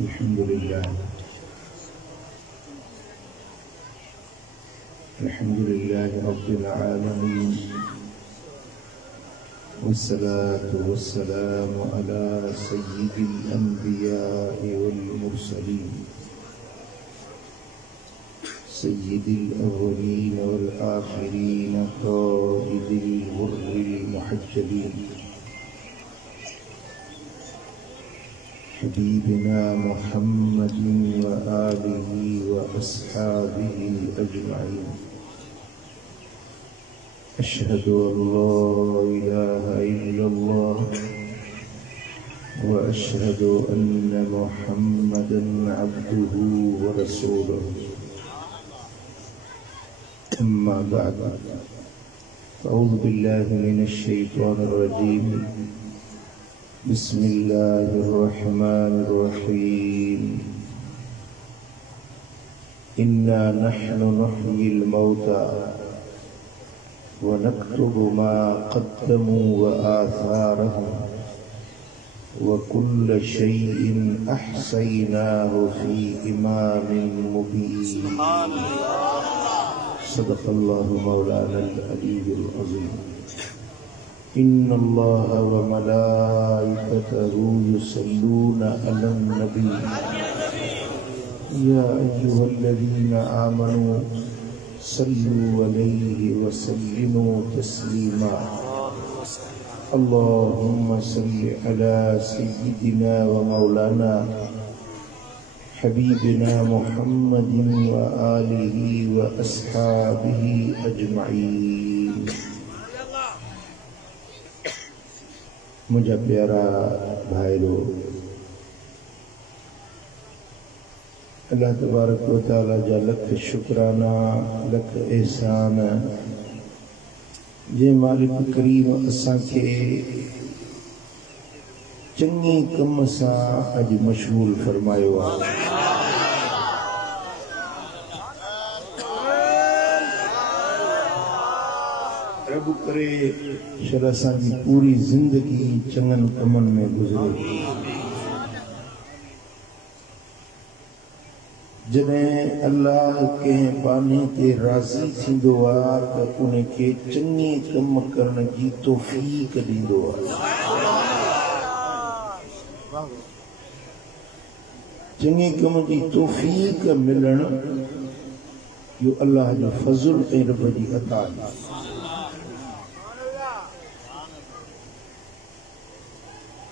अल्हम्दुलिल्लाह रब्बिल आलमीन वस्सलातु वस्सलामु अला सय्यिदिल अंबिया'i वल मुरसलीन सय्यिदिल अव्वलीन वल आखिरीन क़ाइदिल गुर्रिल मुहज्जलीन हबीबिना मुहम्मदिन व आलिहि व अस्हाबिहि अजमईन। अशहदु अल्ला इलाहा इल्लल्लाह व अशहदु अन्न मुहम्मदन अब्दुहु व रसूलुहु। अम्मा बअद, अऊज़ु बिल्लाहि मिनश शैतानिर रजीम। बिस्मिल्लाहिर्रहमानिर्रहीम। इन्ना नहनु नुह्यिल मौता व नक्तुबु मा क़द्दमू व आथारहुम व कुल्ल शैइन अहसैनाहु फी इमामिन मुबीन। सदक़ल्लाहु मौलानल अलीयुल अज़ीम। इन्नल्लाह व मलाइकतहु युसल्लूना अलन नबी या अय्युहल्लज़ीना आमनू सल्लू अलैहि व सल्लिमू तस्लीमा। अल्लाहुम्मा सल्लि अला सय्यिदिना व मौलाना हबीबिना मुहम्मदिन व आलिहि व अस्हाबिहि अजमईन। मुझे प्यारा भाईरो, अल्लाह तबारक व तआला जा लख शुक्राना लख एहसान जे मालिक करीम असां खे चङे कम सां अॼु मशगूल फरमायो आहे। रब करे शर असांजी पूरी ज़िंदगी चङनि कमनि में गुज़रे। जॾहिं अल्लाह कंहिं बाने ते राज़ी थींदो आहे त उन खे चङे कम करण जी तौफ़ीक़ ॾींदो आहे। चङे कम जी तौफ़ीक़ मिलण इहो अल्लाह जो फज़ल ऐं रब जी अता आहे।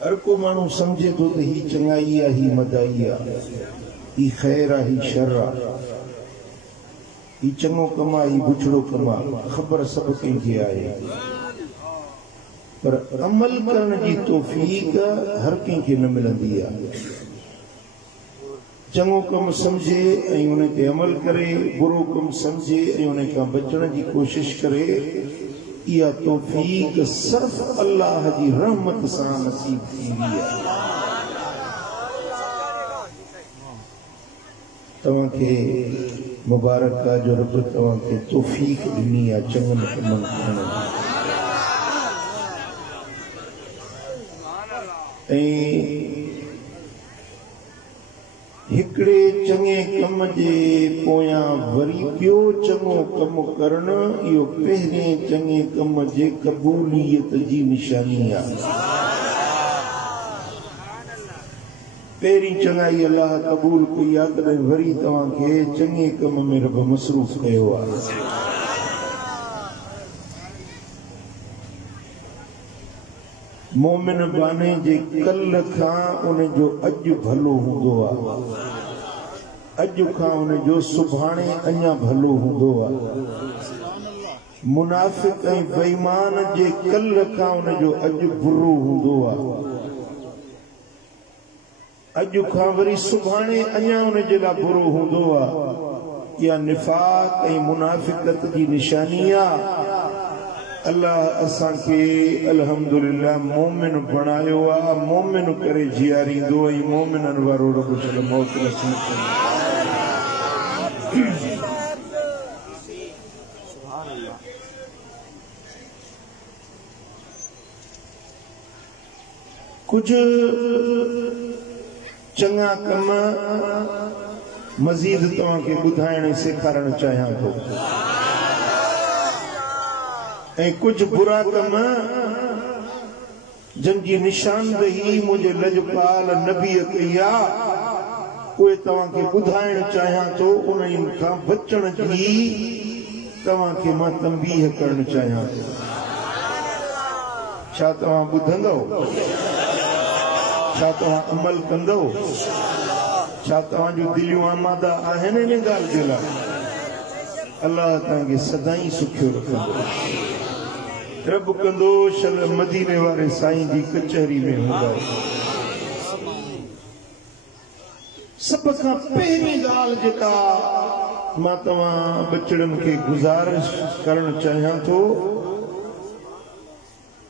हर को माण्हू सम्झे थो त ही चङाई आहे, ही मदाई आहे, ही ख़ैर आहे, ही शर आहे, ही चङो कम आहे, ही बुछड़ो कम आहे। ख़बर सभु कंहिंखे आहे, पर अमल करण जी तौफ़ीक़ हर कंहिंखे न मिलंदी आहे। चङो कम सम्झे ऐं उन ते अमल करे, बुरो कम सम्झे ऐं उन खां बचण जी कोशिश करे, इहा तौफ़ीक़ सिर्फ़ अल्लाह जी रहमत सां नसीब थींदी आहे। तव्हांखे मुबारक आहे जो रब तव्हांखे तौफ़ीक़ ॾिनी आहे चङनि कमनि करण जी। ऐं हिकिड़े चङे कम जे पोयां वरी ॿियो चङो कम करणु, इहो पहिरें चङे कम जे क़बूलियत जी निशानी आहे। पहिरीं चङाई अल्लाह क़बूल कई आहे, तॾहिं वरी तव्हांखे चङे कम में रब मसरूफ़ कयो आहे। मोमिन बाने जे कल खां उन जो अॼु भलो हूंदो आहे, अॼु खां उन जो सुभाणे अञा भलो हूंदो आहे। मुनाफ़िक़ ऐं बेईमान जे कल खां उन जो अॼु बुरो हूंदो आहे, अॼु खां वरी सुभाणे अञा उन जे लाइ बुरो हूंदो आहे। इहा निफ़ाक़ ऐं मुनाफ़िक़त जी निशानी आहे। अल्लाह असां खे अल्हम्दुलिल्लाह मोमिन बणायो आहे, मोमिन करे जीआरींदो ऐं मोमिननि वारो रब जल मौत नसीब कंदो। कुछ चंगा कम मजीद तव्हांखे ॿुधाइण सेखारण चाहियां थो ऐं कुछ बुरा कम जिनकी निशानदेही मुझे लजपाल नबी कई उहे तव्हांखे ॿुधाइण चाहियां थो उन्हनि खां बचण जी तव्हांखे मां तंबीह करण चाहियां थो छा तव्हां ॿुधंदव छा तव्हां अमल कंदव छा तव्हां जूं दिलियूं आमादा आहिनि इन ॻाल्हि जे लाइ अल्लाह तव्हांखे सदाईं सुखियो रखंदो रब कंदो शल मदीने वारे साईं जी कचहरी में हूंदा सब खां पहिरीं ॻाल्हि जेका मां तव्हां बचड़नि खे गुज़ारिश करण चाहियां थो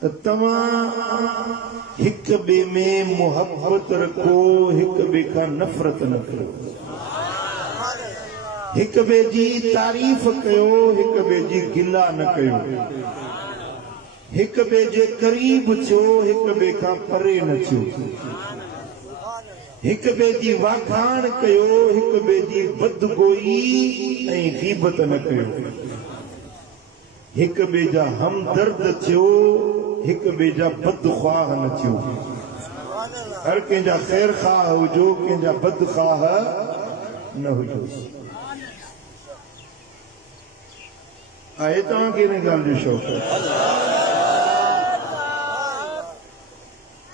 त तव्हां हिक ॿिए में मुहबत रखो हिक ॿिए खां नफ़रत न कयो हिक ॿिए जी तारीफ़ कयो हिक ॿिए जी गिला न कयो हिक ॿिए जे क़रीब थियो हिक ॿिए खां परे न थियो हिक ॿिए जी वाखाण कयो हिक ॿिए जी बदगोई ऐं गीबत न कयो हिक ॿिए जा हमदर्द थियो हिक ॿिए जा बदख्वाह न थियो हर कंहिंजा ख़ैर ख़्वाह हुजो कंहिंजा बदख्वाह न हुजो आहे तव्हांखे इन ॻाल्हि जो शौक़ु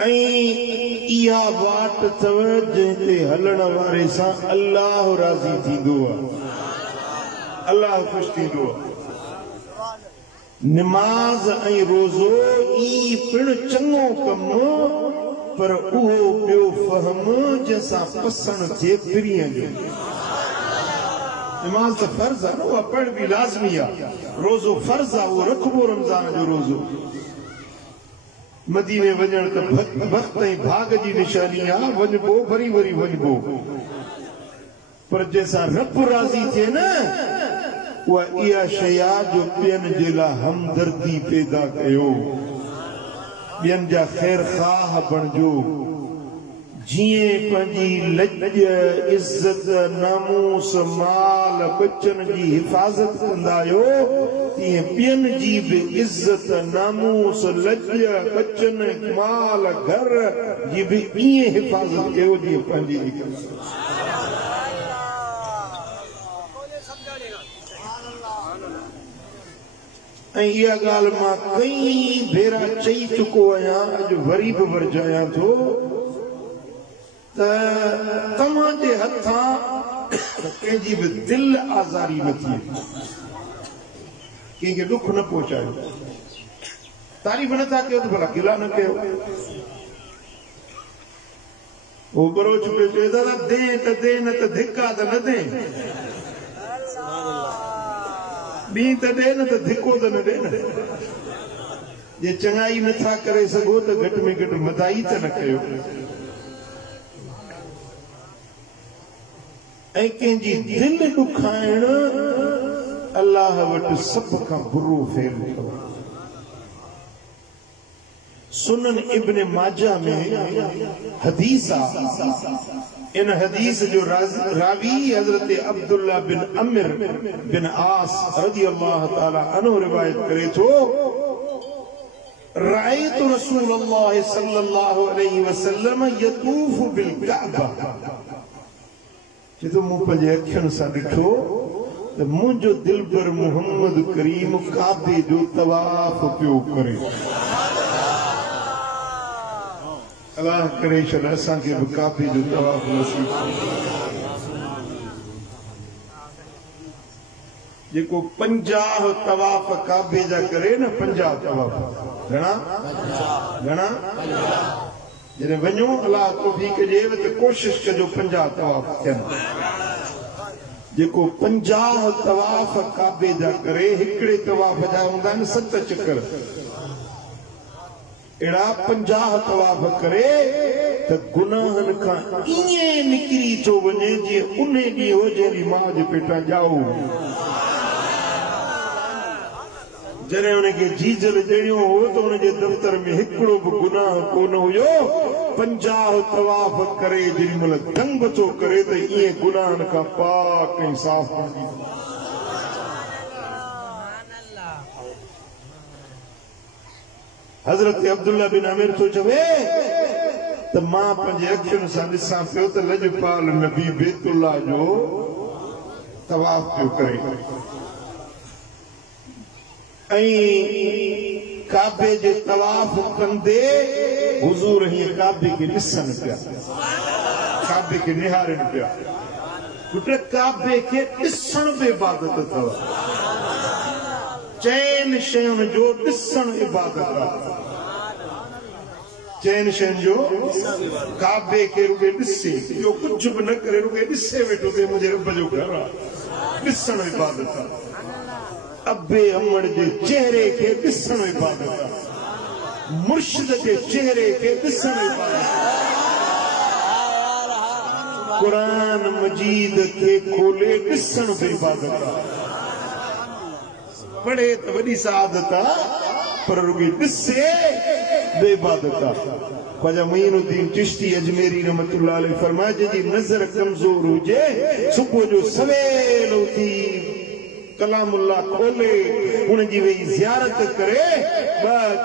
ऐं इहा वाट अथव जंहिंते हलण वारे सां अल्लाह राज़ी थींदो आहे अल्लाह ख़ुशि थींदो आहे निमाज़ ऐं रोज़ो ई पिण चङो कमु पर उहो ॿियो फहम जंहिंसां पसण थिए पिरीअ जो निमाज़ त फर्ज़ आहे उहा पढ़ बि लाज़मी आहे रोज़ो फर्ज़ आहे उहो रखबो रमज़ान जो रोज़ो मदीने वञण त वक़्त ऐं भाग जी निशानी आहे वञबो वरी वरी वञबो पर जंहिंसां रब राज़ी थिए न उहा इहा शइ आहे जो ॿियनि जे लाइ हमदर्दी पैदा कयो ॿियनि जा ख़ैर ख़्वाह बणिजो जीअं पंहिंजी लज इज़त नामूस माल बचन जी हिफ़ाज़त कंदा आहियो तीअं ॿियनि जी बि इज़त नामूस लज बचन माल घर जी बि ईअं हिफ़ाज़त कयो जीअं पंहिंजी ऐं इहा ॻाल्हि मां कई भेरा चई चुको आहियां अॼु वरी बि वरजायां थो त तव्हांजे हथां कंहिंजी बि दिलि आज़ारी न थिए कंहिंखे ॾुख न पहुचायो तारीफ़ नथा कयो त भला गिला न कयो उहो बरोच पियो चए दादा दे त दे न त धिका त न दे ॿी त ॾे न त धिको त न ॾे न जे चङाई नथा करे सघो त घटि में घटि मदाई त न कयो ऐं कंहिंजी दिलि ॾुखाइण अल्लाह वटि सभ खां बुरो फेल अथव सुनन इब्न माजा में हदीस आहे इन हदीस जो रावी हजरत अब्दुल्ला बिन अमिर बिन आस रज़ी अल्लाह ताला अन्हु रिवायत करे थो रायत रसूलुल्लाह सल्लल्लाहु अलैहि वसल्लम यतूफ बिल काबा जो मूं पंहिंजे अखियुनि सां ॾिठो त मुंहिंजो दिलबर मोहम्मद करीम काबे जो तवाफ़ पियो करे अल्लाह करे छॾ असांखे बि काबे जो तवाफ़ नसीब जेको 50 तवाफ़ काबे जा करे न 50 तवाफ़ घणा जॾहिं वञो अल्लाह तौफ़ीक़ ॾिए त कोशिश कजो 50 तवाफ़ थियनि जेको 50 तवाफ़ काबे जा करे हिकिड़े तवाफ़ जा हूंदा आहिनि 7 चकर अहिड़ा 50 तवाफ़ करे त गुनाहनि खां ईअं निकिरी थो वञे जीअं उन ॾींहुं हो जहिड़ी माउ जे पेटां ॼाओ जॾहिं उनखे जीजल ॾियणो हो त उनजे दफ़्तर में हिकिड़ो बि गुनाह कोन हुयो। 50 तवाफ़ करे जेॾी महिल दंग थो करे त ईअं गुनाहनि खां पाक ऐं साफ़ थींदी। हज़रत अब्दुल्ला बिन आमिर थो चवे त मां पंहिंजे अखियुनि सां ॾिसां पियो त लॼपाल नबी बैतुल्ला जो तवाफ़ पियो करे ऐं काबे जे तवाफ़ कंदे हुज़ूर हीअं काबे खे ॾिसनि पिया, काबे खे निहारनि पिया। पुट काबे खे ॾिसण बि इबादत अथव। चइनि शयुनि जो ॾिसण इबादत आहे। चइनि शयुनि जो काबे खे रुॻे ॾिसे, ॿियो कुझु बि न करे रुॻे ॾिसे वेठो त मुंहिंजे रब जो घर आहे। ॾिसण इबादत आहे। अबे अमड़ जे चेहरे खे ॾिसण इबादत आहे। मुर्शिद जे चेहरे खे ॾिसण इबादत आहे। क़ुरान मजीद खे खोले ॾिसण बि इबादत आहे। पढ़े तो वही सादत पर रुगे दिसे बेइबादत। ख्वाजा मुईनुद्दीन चिश्ती अजमेरी रहमतुल्लाह अलैह फरमाए जी नजर कमजोर हुजे सुबह जो सवेल उठी कलामुल्लाह खोले उनकी वही ज़ियारत करे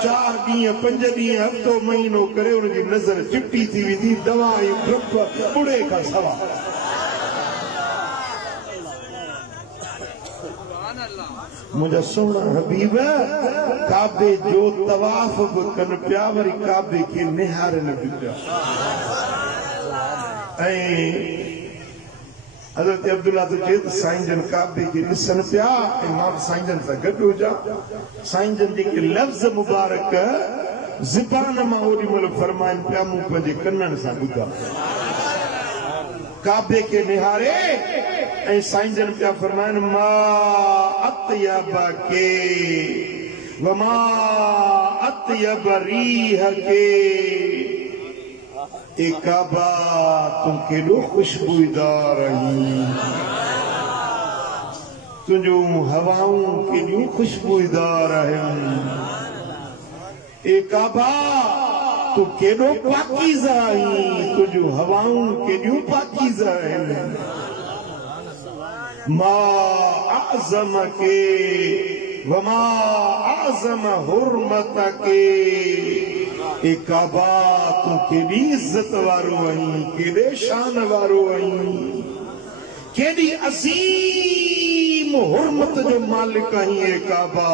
4 ॾींहं 5 ॾींहं हफ़्तो महीनो करे उनकी नजर चिट्टी थी वेंदी। दवाई ड्रप बुढ़े का सवा। मुझा सोना हबीब काबे जो तवाफ भी कन पिया वरी काबे के निहारन भी पिया। हज़रत अब्दुल्ला तो चए त साईं जन काबे के ॾिसनि पिया ऐं मां साईं जन सां गॾु हुजां। साईं जन जेके लफ़्ज़ मुबारक ज़बान मां ओॾी महिल फरमाइनि पिया मूं पंहिंजे कननि सां ॿुधा। काबे के निहारे ऐं साईं जन पिया फरमाइनि मा अतयब के वमा अतयब रीह के। ए काबा तूं केॾो खुशबूदार आहीं, तुंहिंजूं हवाऊं केॾियूं खुशबूदार आहिनि। ए काबा तूं केॾो पाकीज़ा आहीं, तुंहिंजूं हवाऊं केॾियूं पाकीज़ा आहिनि। मा आज़म के वमा आज़म हुर्मत के। ए काबा तूं केॾी इज़त वारो आहीं, केॾे शान वारो आहीं, केॾी अज़ीम हुर्मत जो मालिक आहीं। ए काबा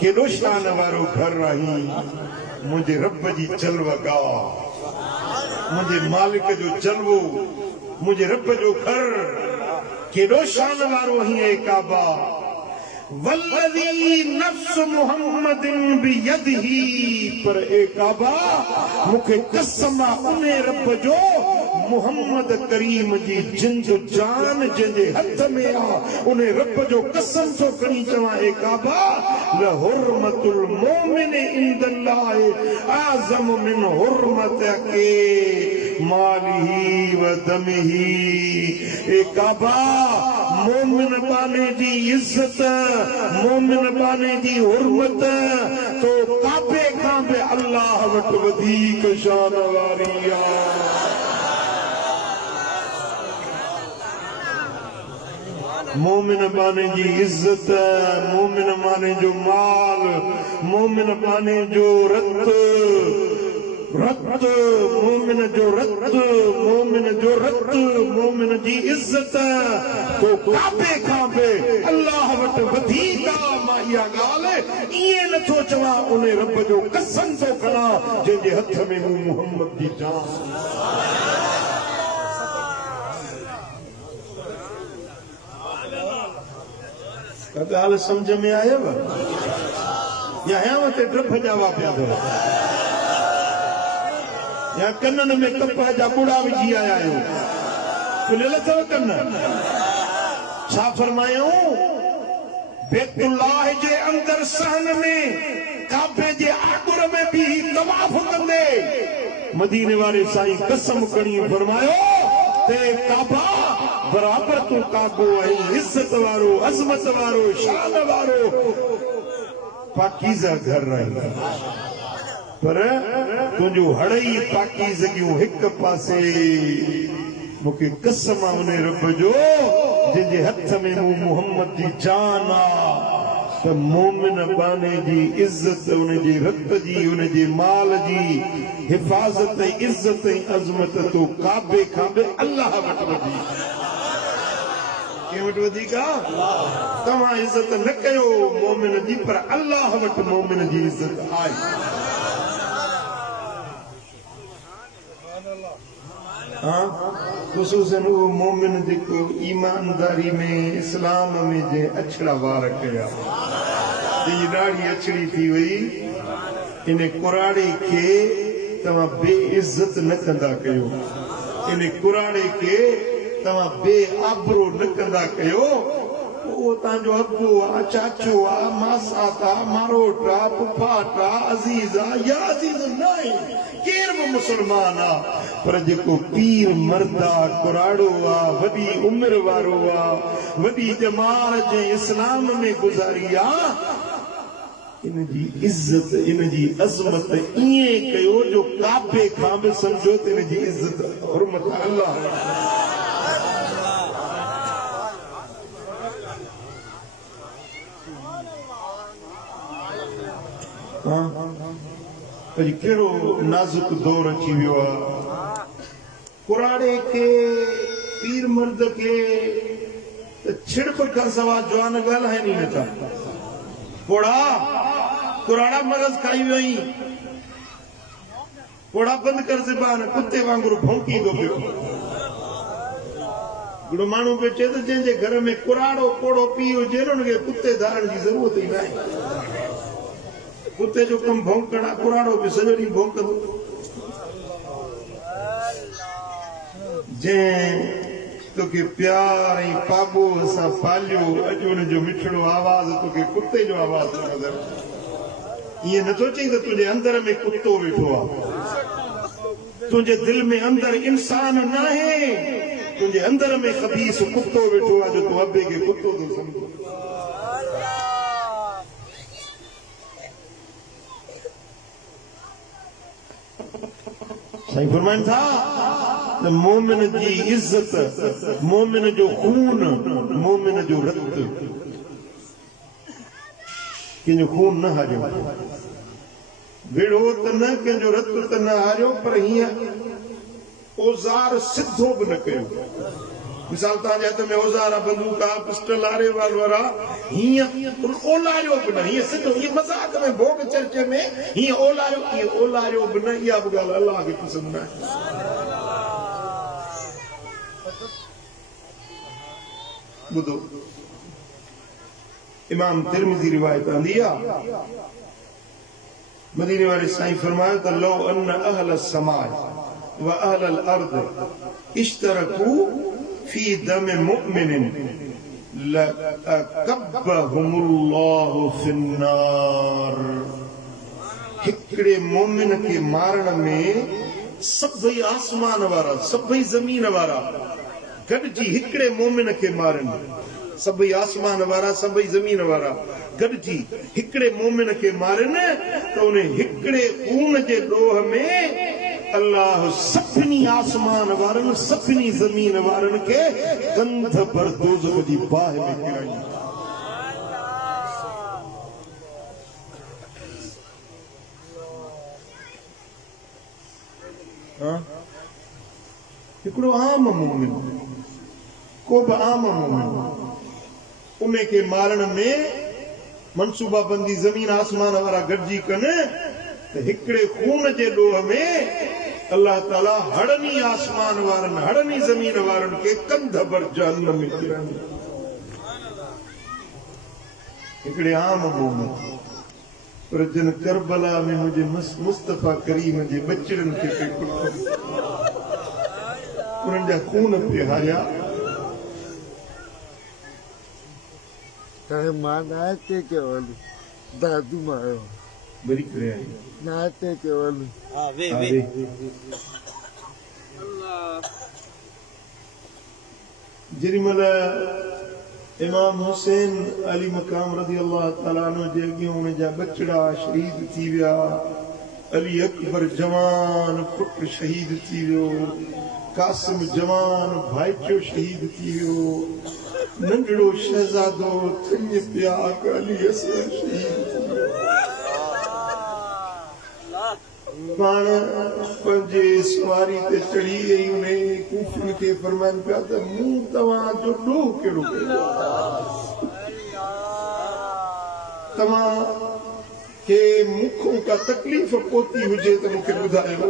केॾो शान वारो घर आहीं। मुझे रब जी जलवगाह, मुझे मालिक जो जलवो, मुझे रब जो घर केॾो शान वारो आहीं। ए काबा वल्लज़ी नफ्स मुहम्मदिन बियदिही। पर ए काबा मूंखे कसम आहे उन रब जो मुहम्मद करीम जी जिंद जान जंहिंजे हथ में आहे उन रब जो कसम थो खणी चवां। ए काबा लहुर्मतुल मोमिन इंदल्लाहि आज़म मिन हुर्मतके मालिही व दमिही। ए काबा मोमिन बाने जी इज्जत, मोमिन बाने जी हुर्मत तो काबे खां बि अल्लाह वटि वधीक शान वारी आहे। मोमिन बाने जी इज्जत, मोमिन बाने जो माल, मोमिन बाने जो रत, मोमिन जो रत, मोमिन जो रत, मोमिन जी इज्जत तो काबे खां बि अल्लाह वटि वधीक आहे। मां इहा ॻाल्हि ईअं नथो चवां, उन रब जो कसम थो खणां जंहिंजे हथ में हू मुहम्मद जी जान। ॻाल्हि सम्झ में आयव या हयां ते डप जा वापिया अथव या कननि में कप जा बुड़ा विझी आया आहियो। खुलियल अथव कन? छा फरमायूं? बैतुल्लाह जे अंदर सहन में काबे जे आगुर में भी तवाफ कंदे मदीने वाले साईं कसम खणी फरमायो ते काबा बराबर तू काबू आई इज्जत वारो अजमत वारो शान वारो पाकीज़ा घर रही पर तुझो हड़ई पाकीज़गियूं हिक पासे मुखे कसम उन रब जो जिनके हथ में मोहम्मद जी जान आ तो मोमिन बाने जी इज्जत उनजी रत जी उनजे माल जी हिफाजत इज्जत अजमत तो काबे खाबे अल्लाह वट वधी के वट वधी का तमा इज्जत न कयो मोमिन जी पर अल्लाह वट मोमिन जी इज्जत आए हाँ खुसूसन वो मोमिन जेको ईमानदारी में इस्लाम में जे अछड़ा वार कया जी ॾाढी अछड़ी थी वई इन कुराड़े के तव्हां बेइज्जत न कंदा कयो इन कुराड़े के तव्हां बेआबरो न कंदा कयो वो तव्हांजो अब्बो आ चाचो आ मासाता मारोटा फुफाटा अजीजा या अजीज न आहे केर भी मुसलमान आ पर जेको पीर मर्दा कुराड़ो आ वडी उम्र वारो आ वडी जमाल जे इस्लाम में गुजारी आ इनजी इज्जत इनजी अजमत इए कयो जो काबे खां भी समझो त इनजी इज्जत हुर्मत अल्लाह अॼु कहिड़ो नाज़ुक दौर अची वियो आहे कुराड़े के पीर मर्द के छिड़प खां सवाइ जवान ॻाल्हाइनि ई नथा कुराड़ा मगज़ खाई वई कोड़ा बंद कर ज़बान कुत्ते वांगुरु भौंकींदो पियो गुड़ माण्हू पियो चए त जंहिंजे घर में कुराड़ो कोड़ो पीउ हुजे न उनखे कुत्ते धारण जी ज़रूरत ई न आहे कुत्ते जो कम भौंकना कुराड़ो भी सॼो ॾींहुं भौंकंदो जे तोखे प्यार ऐं पाबो सां पालियो अॼु उनजो मिठड़ो आवाज़ तोखे कुत्ते जो आवाज़ नज़र ईअं नथो चई त तुंहिंजे अंदर में कुत्तो वेठो आहे तुंहिंजे दिलि में अंदर इंसान न आहे तुंहिंजे अंदर में ख़बीस कुत्तो वेठो आहे जो तूं अबे खे कुत्तो थो सम्झो साईं फरमाइनि था त मोमिन जी इज्जत मोमिन जो खून मोमिन जो रत कंहिंजो खून न हारियो विड़ो त न कंहिंजो रत त न हारियो पर हीअं औज़ार सिधो बि न कयो मिसाल तव्हांजे हथ में औज़ार आहे बंदूक आहे पिस्टल आहे रिवॉल्वर आहे हीअं ओलारियो बि न हीअं सिधो हीअं मज़ाक में भोग चर्चे में हीअं ओलारियो बि न इहा बि ॻाल्हि अलाह खे पसंदि न आहे ॿुधो इमाम तिरमिज़ी रिवायत आंदी आहे मदीने वाले साईं फरमायो त लो अन अहल समाज व अहल अल अर्द इश्तरकू फी दम मुमिन लकब्बहुमुल्लाहु फिन्नार हिकड़े मोमिन के मारण में सभई आसमान वारा सभई जमीन वारा गॾिजी हिकड़े मोमिन के मारन सभई आसमान वारा सभई जमीन वारा गॾिजी हिकड़े मोमिन के मारन तो उन हिकड़े खून जे ॾोह में अल्लाह सभिनी आसमान वारनि सभिनी ज़मीन वारनि खे गंध भर दोज़ख जी बाहि में किराईंदो हिकिड़ो आम मोमिन को बि आम मोमिन उन खे मारण में मनसूबा बंदी ज़मीन आसमान वारा गॾिजी कनि त हिकड़े खून जे ॾोह में अल्लाह ताला हड़नी आसमान वारनि हड़नी ज़मीन वारनि खे कंध भर जहन्नम में किराईंदो हिकड़े आम मोमिन पर जिन करबला में मुझे मुस्तफा करीम जे बचड़न खे उन्हनि जा खून पे हारिया मां नाते केवल दादू मारो बड़ी करे आई नाते केवल वे अरे अल्लाह जेमल इमाम हुसैन अली मकाम रज़ी अल्लाह ताला अन्हु जे अॻियां उन जा बचड़ा शहीद थी विया, अली अकबर जवान पुट शहीद थी वियो, कासिम जवान भाइचो शहीद थी वियो, नंढड़ो शहजादो थञ पिया अली असगर शहीद थी वियो। पाण पंहिंजे सवारी ते चढ़ी वई उन कूफियुनि खे फरमाइनि पिया त मूं तव्हांजो ॾोह कहिड़ो कयो, तव्हां खे मूंखां का तकलीफ़ पहुती हुजे त मूंखे ॿुधायो।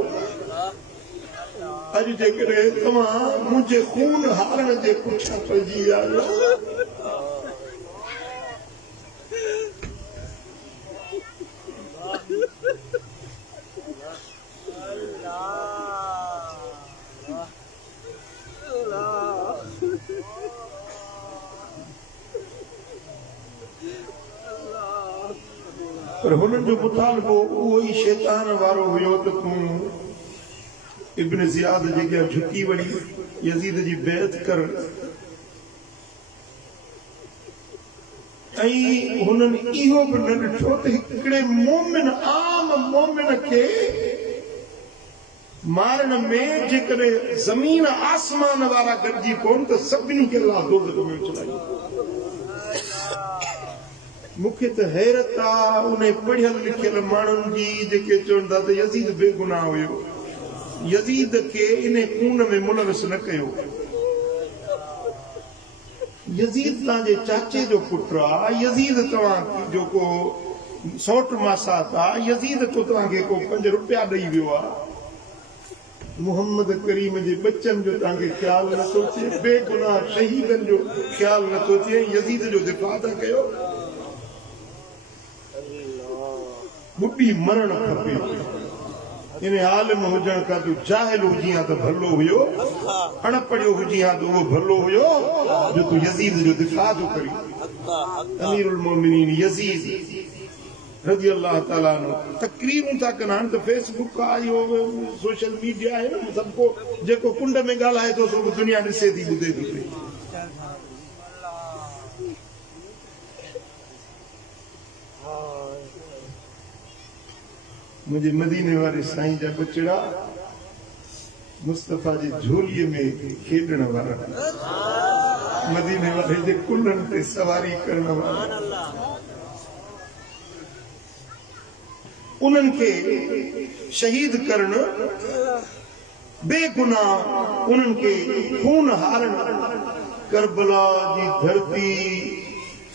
अॼु जेकॾहिं तव्हां मुंहिंजे खून हारण जे पुठियां पइजी विया आहियो, पर हुननि जो मुतालबो उहो ई शैतान वारो हुयो त तूं इब्न ज़ियाद जे अॻियां झुकी वञी यज़ीद जी बैत कर। ऐं हुननि इहो बि न ॾिठो त हिकिड़े मोमिन आम मोमिन खे मारण में जेकॾहिं ज़मीन आसमान वारा गॾिजी कोन त सभिनी खे अलाह दोज़ख में विझाईंदो। मूंखे त हैरत आहे उन पढ़ियल लिखियल माण्हुनि जी जेके चवनि था त यज़ीद बेगुनाह हुयो, यज़ीद खे इन खून में मुलविस न कयो। यज़ीद तव्हांजे चाचे जो पुटु आहे, यज़ीद तव्हां जो को सौट मासात आहे, यज़ीद को तव्हांखे को 5 रुपया ॾेई वियो आहे। मुहम्मद करीम जे बच्चनि जो तव्हांखे ख़्यालु नथो थिए, बेगुनाह शहीदनि जो ख़्यालु नथो थिए, यज़ीद जो दिफ़ा था कयो। बुढ़ी मरण खपे, इन आलिम हुजण खां तूं जाहिल हुजी हा त भलो हुयो, अणपढ़ियो हुजी हा त उहो भलो हुयो जो तूं यज़ीद जो दिफ़ा थो करी। अमीरुल मोमिनीन यज़ीद रज़ी अल्लाह ताला अन्हु तकरीरूं था कनि। हाणे त फेसबुक आहे, इहो सोशल मीडिया आहे न, सभु को जेको कुंड में ॻाल्हाए थो सो दुनिया ॾिसे थी ॿुधे थी पई। मुझे मदीने वाले साईं जा बचड़ा मुस्तफा जी झोलीअ में खेॾण वारा, मदीने वाले जे कुंडनि ते सवारी करण वारा, उन्हनि खे शहीद करण बेगुनाह, उन्हनि खे खून हारण। करबला जी धरती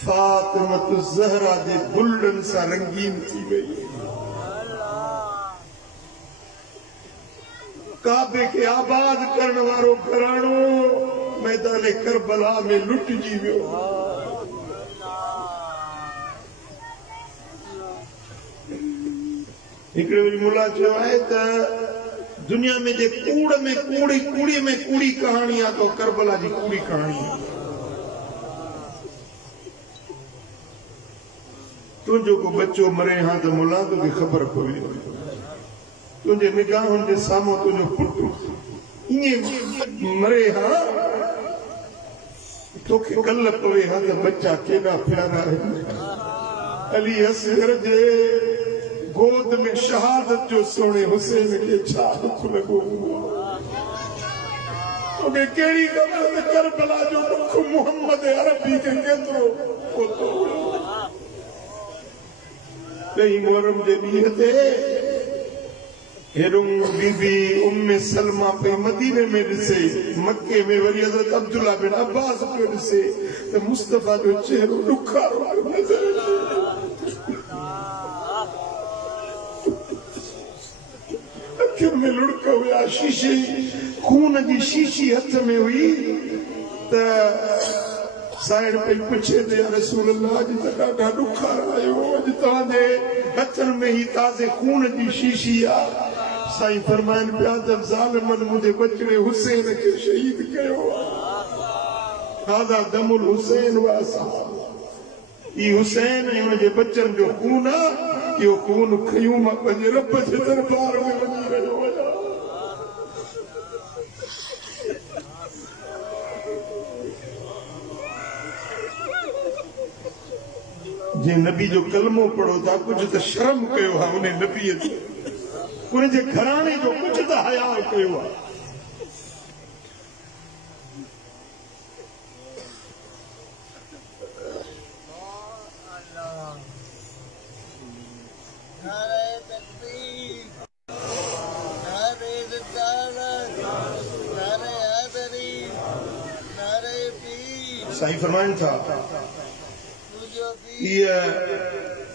फातिमत ज़हरा जे गुलनि सां रंगीन थी वई, काबे के आबाद करण वारो घराणो मैदान करबला में लुटजी वियो। हिकिड़े वरी मुला चयो आहे त दुनिया में जे कूड़ में कूड़ी में कूड़ी कहाणी आहे तो करबला जी कूड़ी कहाणी आहे। तुंहिंजो को बच्चो मरे हा त मुला तोखे ख़बर पवे, तुझे निगाहुनि जे साम्हूं तुंहिंजो पुटु ईअं मरे हा, तोखे कल्ह पवे हा त बच्चा केॾा प्यारा आहिनि। अली असगर जे गोद में शहादत जो सोणे हुसैन खे छा दुख लॻो, तोखे कहिड़ी ख़बर त करबला जो दुख मुहम्मद अरबी खे केतिरो पहुतो। ॾहीं मुहर्रम जे ॾींहं ते हेॾो बीबी उम्मे सलमा पे मदीने में ॾिसे, मक्के में वरी हज़रत अब्दुल्ला बिन अब्बास पियो ॾिसे त मुस्तफा जो चेहरो ॾुखारो नज़र अखियुनि में लुड़क हुया, शीशी खून जी शीशी हथ में हुई त साइड पे पुछे ते रसूल अल्लाह जी त ॾाढा ॾुखारा आयो, अॼु तव्हांजे हथनि में ही ताज़े खून जी शीशी आहे। साईं फरमाइनि पिया त ज़ालिमनि मुंहिंजे बचड़े हुसैन खे शहीद कयो, हाज़ा दमुल हुसैन व असहाब, ई हुसैन ऐं हुनजे बचनि जो खून आहे, इहो खून खयूं मां पंहिंजे रब जे दरबार में वञी रहियो आहियां। जे नबी जो कलमो पढ़ो था कुछ तो शर्म कयो है उन्हें नबी उन जे घराने जो कुछ तो हया कयो है। साईं फरमान था ये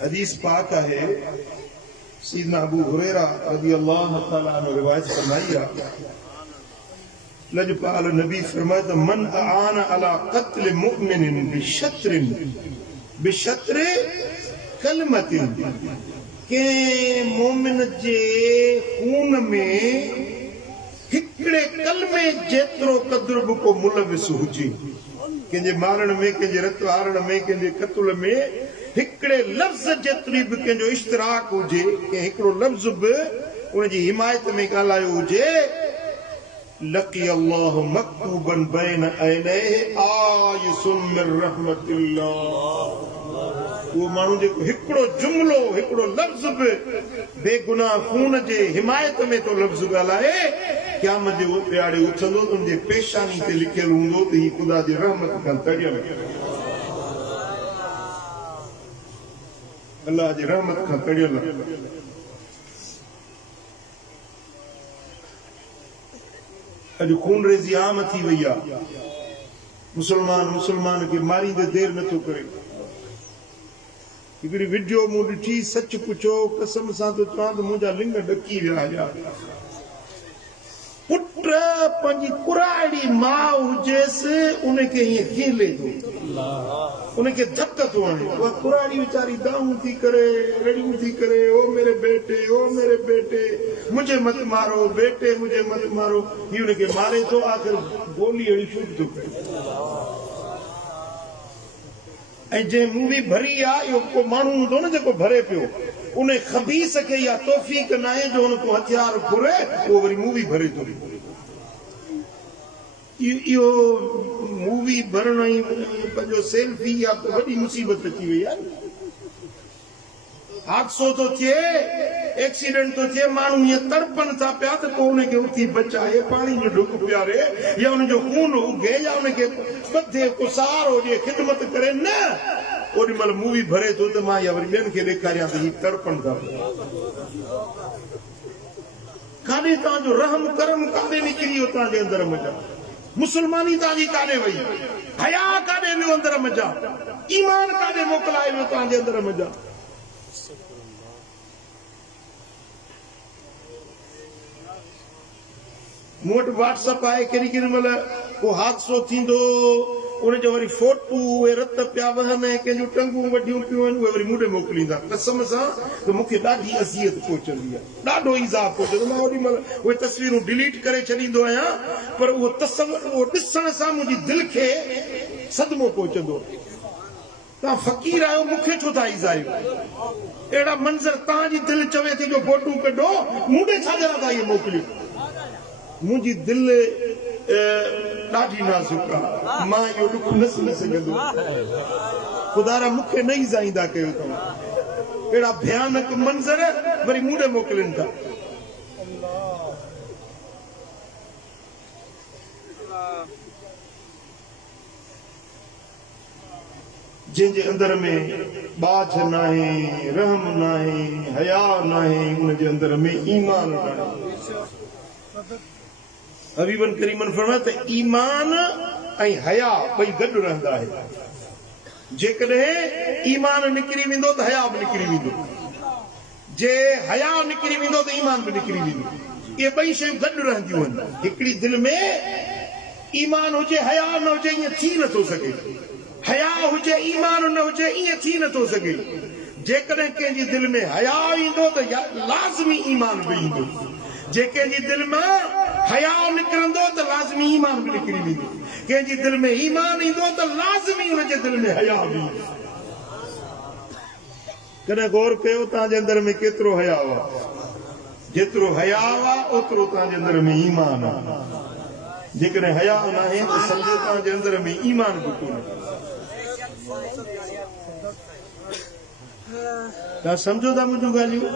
हदीस पाक है सैयदना अबू हुरैरा रज़ी अल्लाह तआला अन्हु रिवायत फरमाई लजपाल नबी फरमाया मन आना अला कत्ल मुमिन बिशत्र कलमतिन के मोमिन जे खून में हिकड़े कलमे जेतरो कद्र को मुलविस हुजी के मारण में के रत हारण में के कत्ल में हिकड़े लफ्ज जेतरी भी के इश्तराक हुजे के हिकड़ो लफ्ज भी उन जी हिमायत में ॻाल्हायो हुजे लकी अल्लाह मक्तूबन बैन ऐनैहि आयसुम मिर रहमतिल्लाह वो मानू जो हिकड़ो जुमलो हिकड़ो लफ्ज भी बेगुनाह खून जे हिमायत में तो लफ्ज ॻाल्हाए क़यामत जे प्यारे उथंदो तो उनजे पेशानी ते लिखियल हूंदो त ही खुदा जी रहमत खां तरियल अल्लाह जी रहमत खां तरियल। अॼु खून रेज़ी आम थी वई आहे मुसलमान के मारींदे देर नथो करे। हिकिड़ी वीडियो मूं ॾिठी सच पुछो कसम सां तो चवां त मुंहिंजा लिंग ॾकी विया हुआ। पुट पंहिंजी कुराड़ी मां हुजेसि उनखे हीअं खेले थो उनखे धक थो हणे उहा कुराड़ी वीचारी दाऊं थी करे रड़ियूं थी करे ओ मेरे बेटे मुझे मत मारो बेटे मुझे मत मारो ही उनखे मारे थो आख़िर गोली अहिड़ी शूट थो करे। ऐं जंहिं मूवी भरी आहे इहो को माण्हू हूंदो न जेको भरे पियो उन खबीस खे या तौफ़ीक़ न आहे जो हुन को हथियार घुरे उहो वरी मूवी भरे थो। इहो मूवी भरण ऐं पंहिंजो सेल्फी या तो वॾी मुसीबत अची वई आहे। हादसो तो थिए एक्सीडेंट तो थिए माण्हू हीअं तड़पनि था पिया त को उनखे उथी बचाए पाणी में डुक पियारे या उनजो खून उगे या उनखे ॿधे को सहारो ॾिए ख़िदमत करे न ओॾी महिल मूवी भरे थो त मां या वरी ॿियनि खे ॾेखारियां त हीअ तड़पनि था। काॾे तव्हांजो रहम करम काॾे निकिरी वियो तव्हांजे अंदर मज़ा मुसलमानी तव्हांजी काॾे वई हया काॾे वियो अंदर मज़ा ईमान काॾे मोकिलाए वियो तव्हांजे अंदर मज़ा। मूं वटि व्हाट्सअप आहे केॾी केॾी महिल को हादसो थींदो उनजो वरी फोटू उहे रत पिया वहनि कंहिंजूं टंगूं वॾियूं पियूं आहिनि उहे वरी मूं ॾे मोकिलींदा कसम सां त मूंखे ॾाढी अज़ियत पहुचंदी आहे ॾाढो ईज़ाह पहुचंदो मां ओॾी महिल उहे तस्वीरूं डिलीट करे छॾींदो आहियां पर उहो तस्वर उहो ॾिसण सां मुंहिंजी दिलि खे सदमो पहुचंदो। तव्हां फ़क़ीर आहियो मूंखे छो था ईज़ायो अहिड़ा मंज़र तव्हांजी दिलि चवे थी जो फोटू कढो मूं ॾे छाजे लाइ था इहे मोकिलियो। मुंहिंजी दिलि ॾाढी नाज़ुक आहे मां इहो ॾुख न सही सघंदो ख़ुदा रा मूंखे न ईज़ाईंदा कयो तव्हां अहिड़ा भयानक मंज़र वरी मूं ॾे मोकिलिनि था। जंहिंजे अंदर में बाझ न आहे रहम न आहे हया न आहे उनजे अंदर में ईमान न आहे। हबीबन करीमन फरमाया त ईमान ऐं हया ॿई गॾु रहंदा आहिनि। जेकॾहिं ईमान निकिरी वेंदो त हया बि निकिरी वेंदो जे हया निकिरी वेंदो त ईमान बि निकिरी वेंदो। इहे ॿई शयूं गॾु रहंदियूं आहिनि। हिकिड़ी दिलि में ईमान हुजे हया न हुजे ईअं थी नथो सघे हया हुजे ईमान न हुजे ईअं थी नथो सघे। जेकॾहिं कंहिंजी दिलि में हया ईंदो त लाज़मी ईमान बि ईंदो जे कंहिंजी दिलि मां हया निकिरंदो त लाज़मी ईमान बि निकिरी वेंदो कंहिंजी दिलि में ईमान ईंदो त लाज़मी हुनजे दिलि में हया बि ईंदो। कॾहिं गौर कयो तव्हांजे अंदर में केतिरो हया हुआ जेतिरो हया हुआ ओतिरो तव्हांजे अंदर में ईमान आहे। जेकॾहिं हया न आहे त सम्झो तव्हांजे अंदर में ईमान बि कोन्हे। ता समझो था मुझे गालियों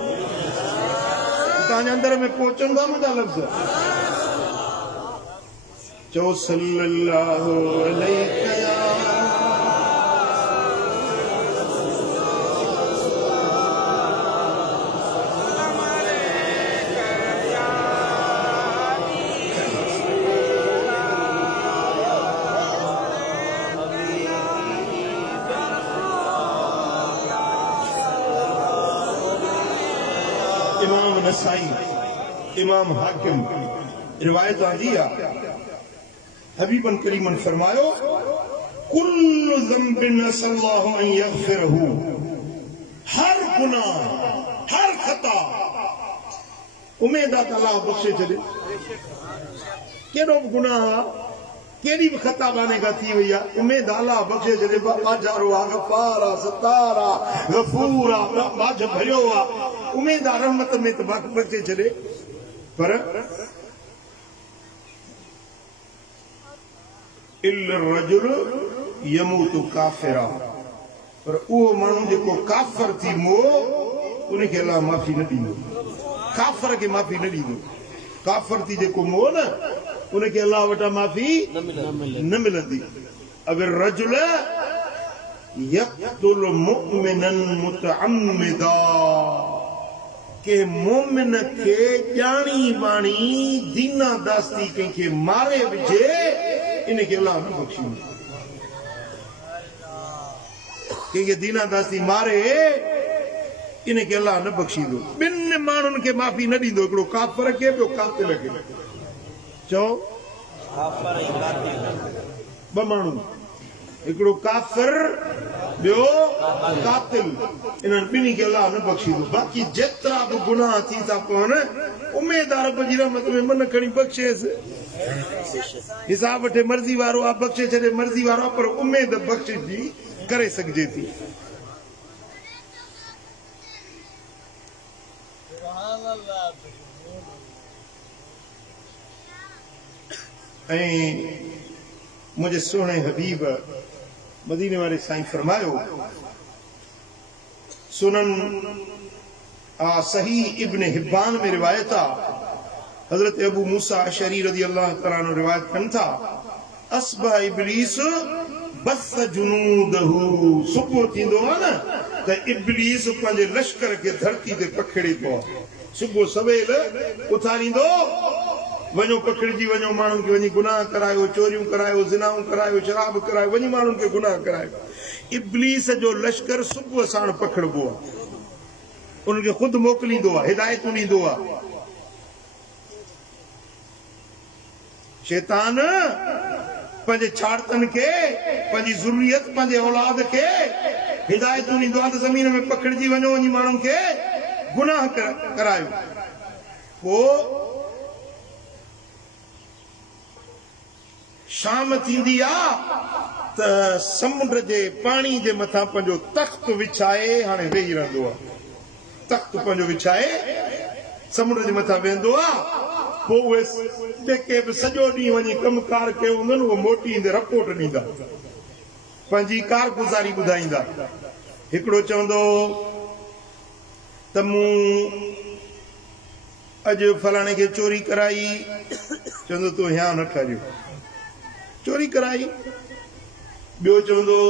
ताने अंदर में पहुंचन था मुझे लफ्ज़ चो सल्लल्लाहु अलैहि इमाम नसाई इमाम हाकिम रिवायत आती है हबीबन करीमन फरमायो कुल्लु ज़ंबिन नसल्लाहु अन यग़फिरहु हर गुनाह हर खता उम्मीद है अल्लाह बख्शे चले केड़ो गुनाह केड़ी भी खता बाने का थी भैया उम्मीद अल्लाह बख्शे चले बाजारो गफारा सतारा गफूरा बाज भरियो उम्मीद रहमत में तो बख्शे चले पर इल्ल रजुल यमूतु काफिरा पर वो मानू जो काफर थी मो उनके अल्लाह माफी न दींदो काफर के माफी न दींदो काफर थी जो मो न उनके अल्लाह वटा माफी न मिलंदी अगर रजुल यक़्तुल मुअमिनन मुतअम्मिदा के मोमिन के जानी बानी दीना दास्ती के मारे विजे इनके अल्लाह न बख्शी के दीना दास्ती मारे इनके अल्लाह न बख्शी दो बिन मानुन के माफी न दींदो एकड़ो काफर के बो कातिल के चो ब मानू एकड़ो काफिर बियो कातिल इन्हनि बिनी के अल्लाह न बख्शी दो बाकी जेतरा भी गुनाह थी था कोन उम्मीदार बजी रहमत में मन खणी बख्शेस हिसाब वठे मर्जी वारो आ बख्शे छे मर्जी वारो पर उम्मीद बख्शिश जी करे सके थी मुझे सोने हबीब मदीने वाले साईं फरमायो सुनन सही इब्न हिब्बान में रिवायत हजरत अबू मूसा अशरी रज़ी अल्लाह तआला अन्हु रिवायत कन था अस्बा इब्लीस बस जुनूदहु सुबह थींदो है न त इब्लीस पंहिंजे लश्कर के धरती ते पखड़ी पो सुबह सवेल उथारींदो वनो पकड़जी वनो मानन के वनी गुनाह करायो चोरियों करायो जिनाऊं करायो शराब करायो वनी मानन के गुनाह करायो इब्लीस जो लश्कर सुबह साण पकड़बो उनके खुद मोकलींदो हिदायत ॾींदो शैतान पंहिंजे छाड़तन के पंहिंजी ज़ुर्रियत पंहिंजे औलाद के हिदायत ॾींदो आहे त ज़मीन में पकड़जी वञो वञी माण्हुनि खे गुनाह करायो पोइ शाम थींदी आहे त समुंड जे पाणी जे मथां पंहिंजो तख़्त विछाए हाणे वेही रहंदो आहे तख़्त पंहिंजो विछाए समुंड जे मथां वेहंदो आहे पोइ उहे जेके बि सॼो ॾींहुं वञी कमकार कयो हूंदनि उहे मोटी ईंदे रिपोर्ट ॾींदा पंहिंजी कारगुज़ारी ॿुधाईंदा हिकिड़ो चवंदो त मूं अॼु फलाणे खे चोरी कराई चवंदो तूं हियां न ठहियो चोरी कराई ॿियो चवंदो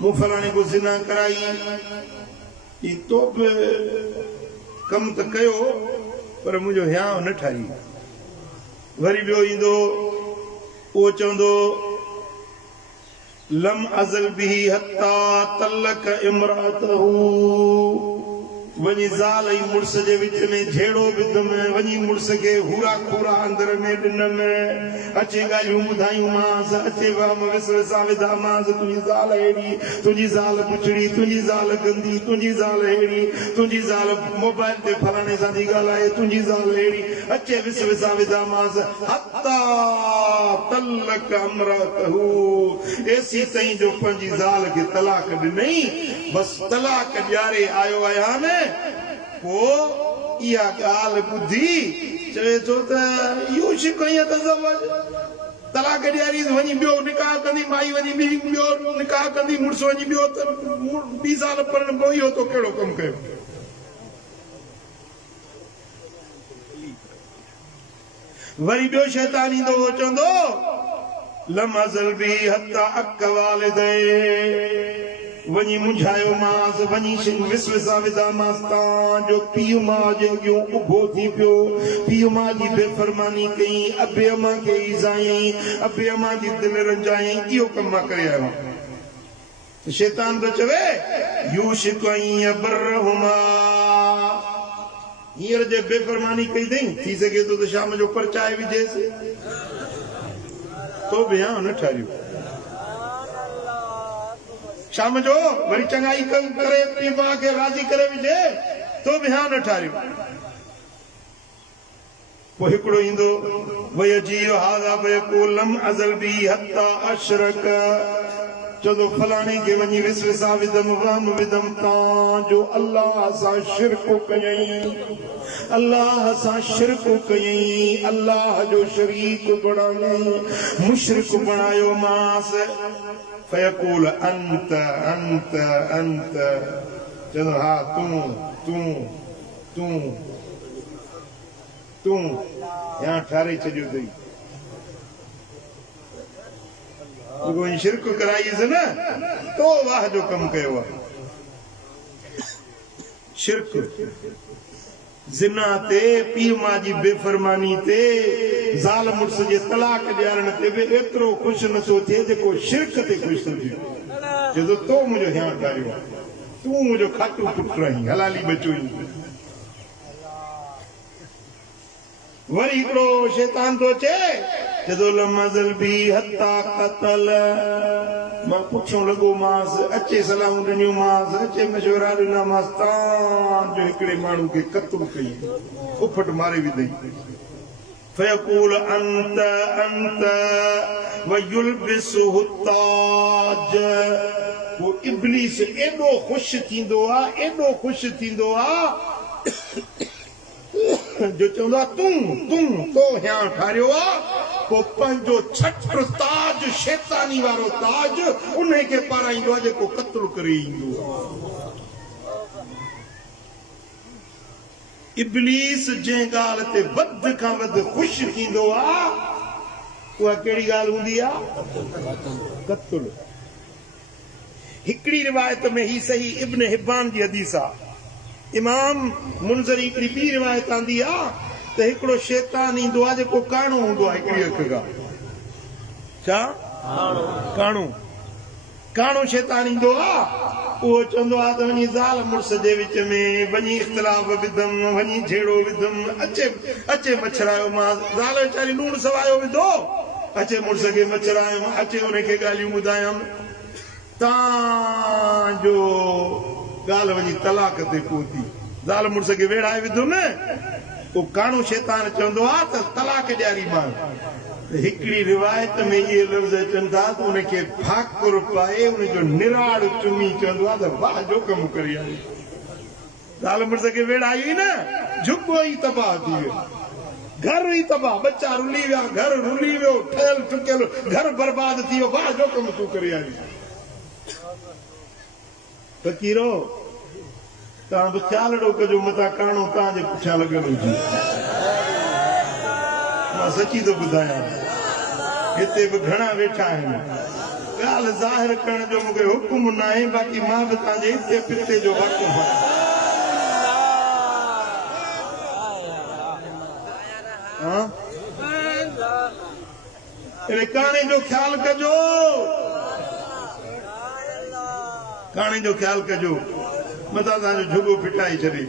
मूं फलाणे को ज़िना कराई तो बि कमु त कयो पर मुंहिंजो हियां न ठाही वरी ॿियो ईंदो उहो चवंदो लम अज़ल बिही हत्ता तलक इमरातहू वनी ज़ाल ऐं मुड़स जे विच में झेड़ो विधुमि वनी मुड़स के हुरा खूरा अंदर में ॾिनमि अचे ॻाल्हियूं ॿुधायूंमांसि अचे वहम विसवसा विधामांसि तुंहिंजी ज़ाल अहिड़ी तुंहिंजी ज़ाल पुछड़ी तुंहिंजी ज़ाल गंदी तुंहिंजी ज़ाल अहिड़ी तुंहिंजी ज़ाल मोबाइल ते फलाणे सां थी ॻाल्हाए तुंहिंजी ज़ाल अहिड़ी अचे विसवसा विधामांसि हत्ता तलक अमरातहू एसी ताईं जो पंहिंजी ज़ाल खे तलाक ॾिनई बसि तलाक ॾियारे आयो आहियां न पोइ इहा ॻाल्हि ॿुधी चवे थो त यूशिक तज़वज त तलाक ॾियारी वञी ॿियो निकाह कंदी माई वञी ॿियो निकाह कंदी मुड़ुस वञी ॿियो त 20 साल पढ़ण पोइ इहो तो कहिड़ो कमु कयो वरी ॿियो शैतान ईंदो हो चवंदो लमज़ल बि हता अक वालिदे वञी मुंझायो मांस वञी विसविसा विधा मांस तव्हांजो पीउ मां जे अॻियों उभो थी पियो पीउ मां जी बेफ़रमानी कई अबे अम्मा खे ईज़ाई अबे अम्मा जी दिलि रंजाई इहो कमु मां करे आयो आहियां शैतान थो चवे यूशिक अन यबरहुमा हींअर जे बेफ़रमानी कई अथई थी सघे थो त शाम जो परचाए विझेसि तो बि न ठारियो शाम जो वरी चङाई करे पीउ मां खे राज़ी करे विझे तो बि न ठारियो पोइ हिकिड़ो ईंदो वयजीयो हाज़ा फयक़ूल लम अज़ल बी हत्ता अशरक चवंदो फलाणे खे वञी विसविसा विधमि वहम विधमि तव्हांजो अल्लाह सां शिरक कयईं अल्लाह सां शिरक कयईं अल्लाह जो शरीक बणायईं मुशरिक बणायो मांस फयक़ूल अंत अंत अंत चवंदो हा तूं या ठारे छॾियो अथई शिरक कराईसि न तो वाह जो कमु कयो आहे शिरक ज़िना ते पीउ मां जी बेफ़रमानी ते ज़ाल मुड़ुस जे तलाक ॾियारण ते बि एतिरो ख़ुशि नथो थिए जेको शिरक ते ख़ुशि थो थिए जो तो मुंहिंजो ध्यानु ठारियो आहे तूं मुंहिंजो खाटू पुटु आहीं हलाली बचो आहीं वरी हिकिड़ो शैतान थो चए जदो लमज़ल बि हत्ता क़तल मां पुछण लॻो मांस अचे सलाहूं ॾिनियूं मांस अचे मशवरा ॾिना मांस तव्हांजो हिकिड़े माण्हू खे क़त्ल कई उफट मारे विधई फयक़ूल अंत अंत वयुल्बिसुहु ताज वो इब्लीस एॾो ख़ुशि थींदो आहे जो चवंदो आहे तूं तो हियां ठारियो आहे पोइ पंहिंजो छठो ताज शैतानी वारो ताज उन खे पाराईंदो आहे जेको क़त्ल करे ईंदो आहे इब्लीस जंहिं ॻाल्हि ते वध खां वधि ख़ुशि थींदो आहे उहा कहिड़ी ॻाल्हि हूंदी आहे क़त्ल हिकिड़ी रिवायत में ही सही इब्न हिब्बान जी हदीस आहे इमाम मुनज़री हिकिड़ी ॿी रिवायत आंदी आहे त हिकिड़ो शैतान ईंदो आहे जेको काणो हूंदो आहे हिकिड़ी अख खां छा काणो शैतान ईंदो आहे उहो चवंदो आहे त वञी ज़ाल मुड़ुस जे विच में वञी इख़्तिलाफ़ विधमि वञी झेड़ो विधमि अचे मच्छरायो मां ज़ाल वीचारी लूण सवायो विधो अचे मुड़ुस खे मच्छरायो अचे उनखे ॻाल्हियूं ॿुधायमि तव्हांजो ॻाल्हि वञी तलाक ते पहुती ज़ाल मुड़ुस खे वेड़ाए विधो न पोइ काणो शैतान चवंदो आहे त तलाक ॾियारी मां हिकिड़ी रिवायत में इहे लफ़्ज़ अचनि था त उनखे फाकुर पाए उनजो निराड़ चुमी चवंदो आहे त वाह जो कमु करे आई ज़ाल मुड़ुस खे वेड़ाई न झुॻो ई तबाह थी वियो घर ई तबाह बच्चा रुली विया घर रुली वियो ठहियल ठुकियल घर बर्बाद थी वियो वाह जो कमु तूं करे आई फ़क़ीरो तव्हां बि ख़्यालु अहिड़ो कजो मथां काणो तव्हांजे पुठियां लॻल हुजे मां सची थो ॿुधायां हिते बि घणा वेठा आहिनि ॻाल्हि ज़ाहिर करण जो मूंखे हुकुम न आहे बाक़ी मां बि तव्हांजे हिते पिते जो वाक़ुफ़ आहियां काणे जो ख़्यालु कजो काणे जो ख़्यालु कजो मथां तव्हांजो झुॻो फिटाए छॾे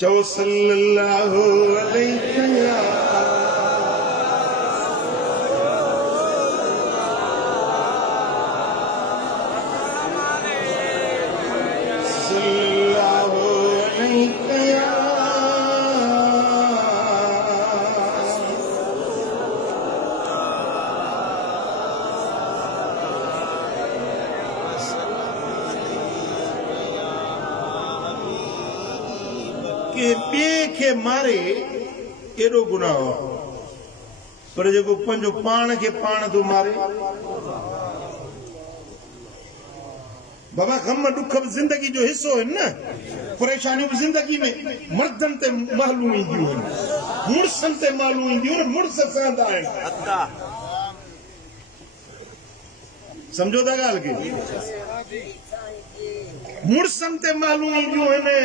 चओ सल्लल्लाहु अलैहि के ॿिए खे मारे एडो गुनाह हो पर जो पंजो पान के पान तो मारे बाबा गम दुख जिंदगी जो हिस्सो है ना परेशानियों जिंदगी में मर्दन ते मालूम इंदियूं मुर्सन ते मालूम इंदियूं मुर्स सहंदा है समझो था गाल के मुर्सन ते मालूम इंदियूं है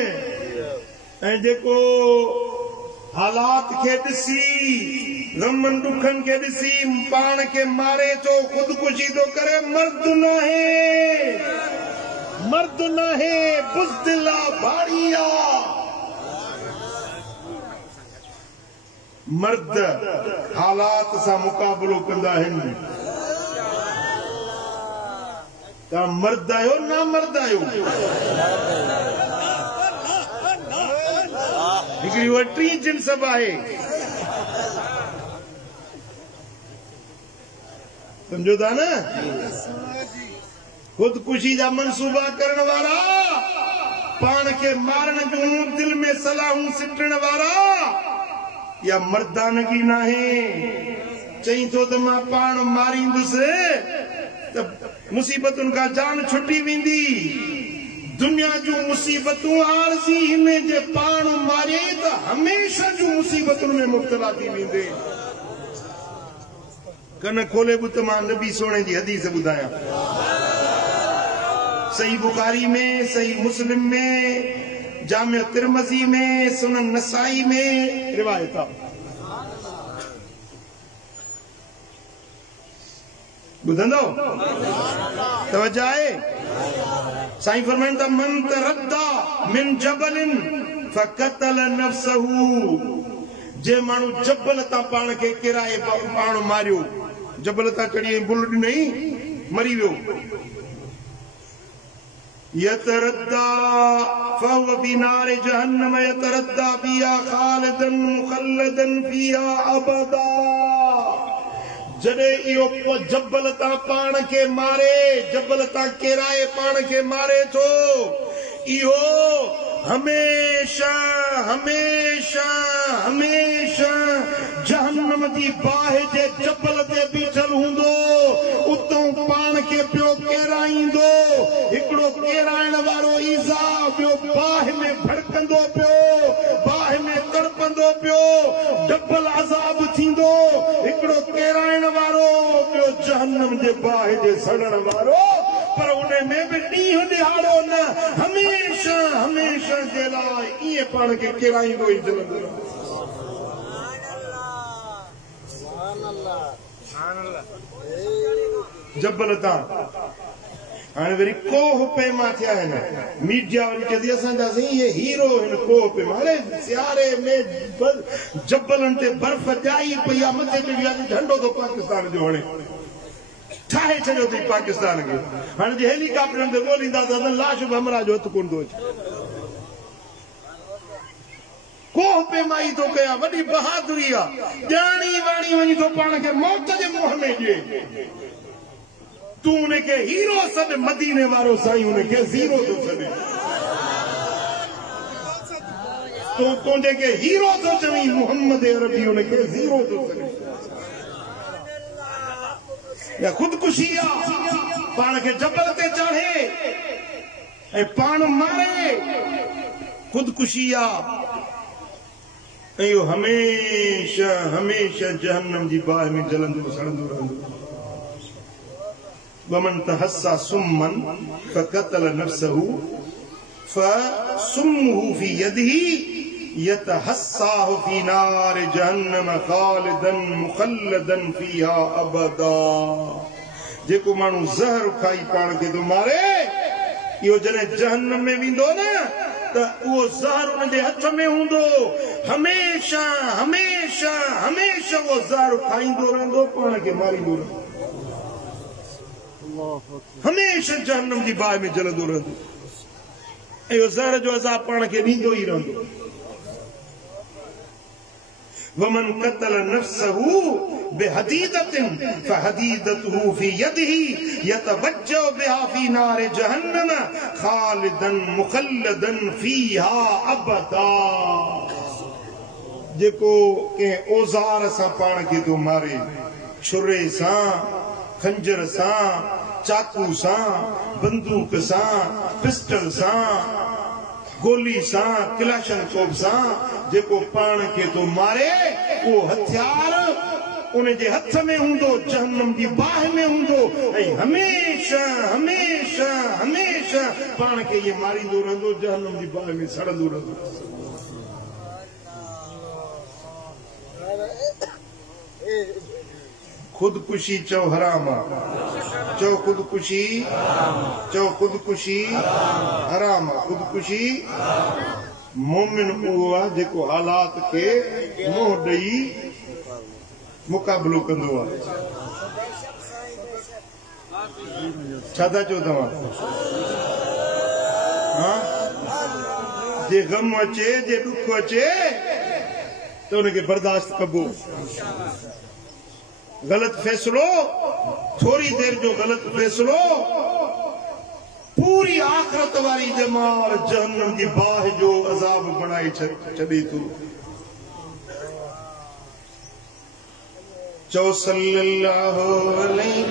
ऐं जेको हालात के दिसी गमन दुखन के दिसी पान के मारे तो खुदकुशी तो करे मर्द ना है बुज़दिला भाड़िया मर्द हालात सा मुकाबलो कंदा आहिनि ता मर्द आयो ना मर्द आयो हिकिड़ी उहा टी जिन्स आहे समझो था ना खुदकुशी जा मंसूबा करण वारा पान के मारण जूं दिल में सलाहूं सिटण वारा या मर्दानगी नाहे चई तो त मां पान मारींदुसि त मुसीबतुन का जान छुटी वेंदी दुनिया जूं मुसीबतूं आरज़ी हिन जे पान मारे त हमेशा जूं मुसीबतुन में मुब्तला थी वेंदे कन खोले बुत मां नबी सोने जी हदीस बुधाया सही बुखारी में सही मुस्लिम में जामिया तिरमजी में सुनन नसाई में रिवायत बुधंदो तवज्जो है साईं फरमाइन था मन तरद्दा मिन जबलिन फकतल नफ्सहू जे मानू जबल ता पान के किराए पान मारियो जबल ता चढ़ी बुलट नहीं मरी वियो यतरद्दा फहुव फी नार जहन्नम यतरद्दा फिहा खालिदन मुखल्लदन फिहा अबदा जडे इहो जबल ता पान के मारे जबल ता किराए पान के मारे तो इहो हमेशा हमेशा हमेशा जहन्नम जी बाह जे जबल ते बीठल हूंदो उतों पान के पियो केराईंदो हिकड़ो केराइण वारो ईज़ा पियो बाह में भड़कंदो पियो बाह में तड़पंदो पियो डबल अज़ाब थींदो हिकड़ो केराइण वारो पियो जहन्नम जे बाह जे सड़ण वारो पर उन में भी ॾींहुं ॾिहाड़ो न हमेशा हमेशा जे लाइ ईअं पाण खे केराईंदो ई जलंदो जबल तां हाणे वरी कोह पेमा थिया आहिनि मीडिया वरी चए थी असांजा इहे हीरो आहिनि कोह पेमा हाणे सियारे में जबलनि ते बर्फ़ ॼाई पई आहे मथे चढ़ी आहे झंडो थो पाकिस्तान जो हाणे ठाहे छॾियो अथई पाकिस्तान खे हाणे जे हेलीकॉप्टरनि ते ॻोल्हींदासीं त लाश बि हमरा जो हथु कोन थो अचे कोह पेमाई थो कयां वॾी बहादुरी आहे ॼाणी वाणी वञी थो पाण खे मौत जे मुंहं में ॾिए तूं उनखे हीरो सॾ मदीने वारो साईं उनखे ज़ीरो थो छॾे तूं तुंहिंजे हीरो थो चवीं मुहम्मद अरबी उनखे ज़ीरो थो छॾे या खुदकुशी पान के जबल ते चढ़े ऐं पान मारे खुदकुशी इहो हमेशा हमेशा जहन्नम जी बाह में जलंदो सड़ंदो रहंदो वमन तहस्सा सुम्मन फकतल नफ्सहू फसुम्मुहु फी यदिही यतहस्साहु फी नार जहन्नम खालिदन मुखल्लदन फीहा अबदा जेको माण्हू ज़हर खाई पाण खे थो मारे इहो जॾहिं जहन्नम में वेंदो न त उहो ज़हर उनजे हथ में हूंदो हमेशा हमेशा हमेशा उहो ज़हर खाईंदो रहंदो पाण खे मारींदो रहंदो हमेशा जहन्नम जी बाह में जलंदो रहंदो ऐं इहो ज़हर जो अज़ाब पाण खे ॾींदो ई रहंदो वमन कतल नफ्सहू बिहदीदतिन फहदीदतहू फी यदिही यतवज्जह बिहा फी नार जहन्नम खालिदन मुखल्लदन फीहा अबदा जेको के औजार सां पाण खे तो मारे, छुरे सां, खंजर सां, चाकू सां, बंदूक सां, पिस्टल सां, गोली सां, किलाशनकोव सां जेको पाण खे तो मारे, वो हथियार उन जे हथ में हूंदो, जहन्नम जी बाह में हूंदो, ऐं हमेशा हमेशा हमेशा पाण खे ये मारींदो रहंदो, जहन्नम जी बाह में सड़ंदो रहंदो। खुदकुशी चओ हराम आहे, चओ खुदकुशी, चओ खुदकुशी हराम आहे। खुदकुशी मोमिन उहो आहे जेको हालात खे मुंहुं ॾेई मुक़ाबिलो कंदो आहे। छा था चओ तव्हां? जे गम अचे, जे दुख अचे त उनखे बर्दाश्त कबो। गलत फैसलो, थोड़ी देर जो गलत फैसलो पूरी आखिरत वारी जमाल जहन्नम की बाह जो अजाब बनाए छॾे थो। चओ सल्लल्लाहु अलैहि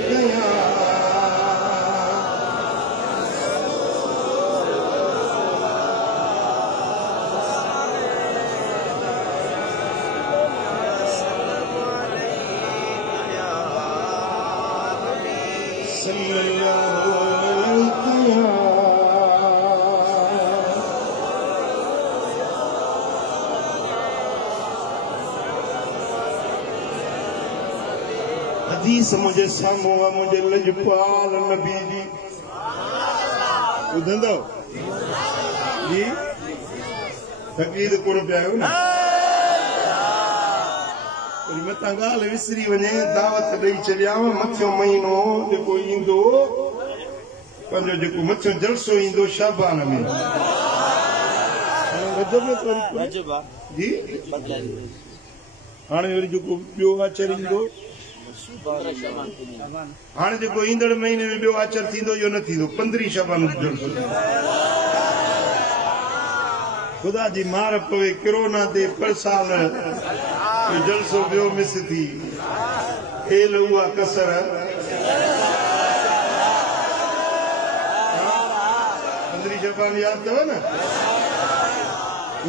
हदीस मुझे साम्हूं आहे, मुझे लजपाल नबी जी ॿुधंदव जी? तकलीफ़ कोन पिया आहियो न? वरी मथां ॻाल्हि विसरी वञे, दावत ॾेई छॾियांव। मथियों महीनो जेको ईंदो, पंहिंजो जेको मथियों जलसो ईंदो शाबान में जी, हाणे वरी जेको ॿियो आचर ईंदो, हाणे जेको ईंदड़ महीने में ॿियो आचर थींदो, इहो न थींदो 15 शबान जलसो। ख़ुदा जी मार पवे किरोना ते पर साल जलसो ॿियो मिस थी खेल उहा कसर। 15 शबान याद अथव न?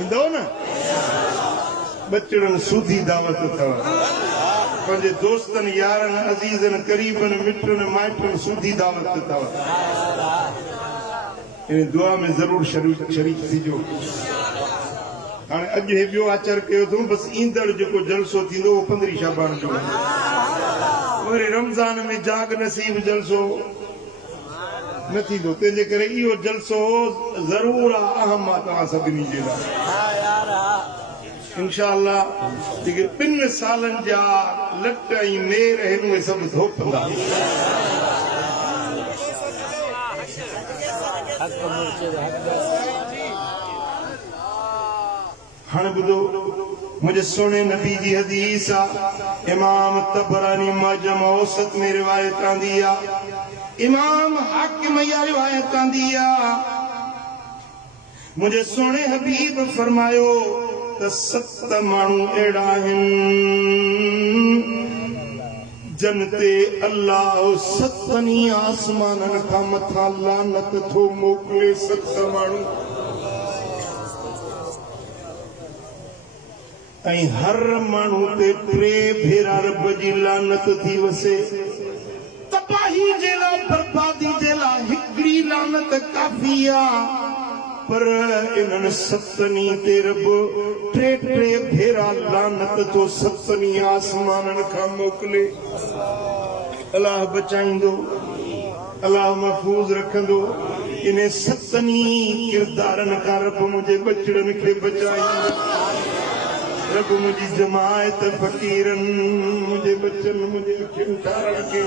ईंदव न? बचड़नि सूधी दावत अथव, पंहिंजे दोस्तनि यारनि अज़ीज़नि करीबनि मिटनि माइटनि सूधी दावत अथव। इन दुआ में ज़रूर शरीक थीजो। हाणे अॼु हे ॿियो आचर कयो अथऊं, बसि ईंदड़ जेको जलसो थींदो उहो 15 शाबान जो। वरी रमज़ान में जाग नसीब जलसो न थींदो, तंहिंजे करे इहो जलसो ज़रूर आहे, अहम आहे तव्हां सभिनी जे लाइ। इंशाअल्लाह जेके 2 सालनि जा लट ऐं नेर आहिनि उहे सभु धोपंदा। हाणे ॿुधो, मुंहिंजे सुहिणे नबी जी हदीस आहे, इमाम तबरानी मुअज्जम औसत में रिवायत आंदी आहे, इमाम हाकिम या रिवायत आंदी आहे। मुंहिंजे सुहिणे हबीब फरमायो त 7 माण्हू अहिड़ा आहिनि जन ते अल्लाह 7 आसमाननि खां मथां लानत थो मोकिले। 7 माण्हू ऐं हर माण्हू ते 3 भेरा रब जी लानत थी वसे। तबाही जे लाइ, बर्बादी जे लाइ हिकिड़ी लानत काफ़ी आहे, पर इन्हनि 7 ते रब 3 भेरा लानत तो 7 आसमाननि खां मोकिले। अल्लाह बचाईंदो, अल्लाह महफूज़ रखंदो। इन 7 किरदारनि खां रब मुंहिंजे बचड़नि खे बचाईंदो। रब मुंहिंजी जमायत फ़क़ीरनि, मुंहिंजे बचनि, मुंहिंजे अखियुनि ठारनि खे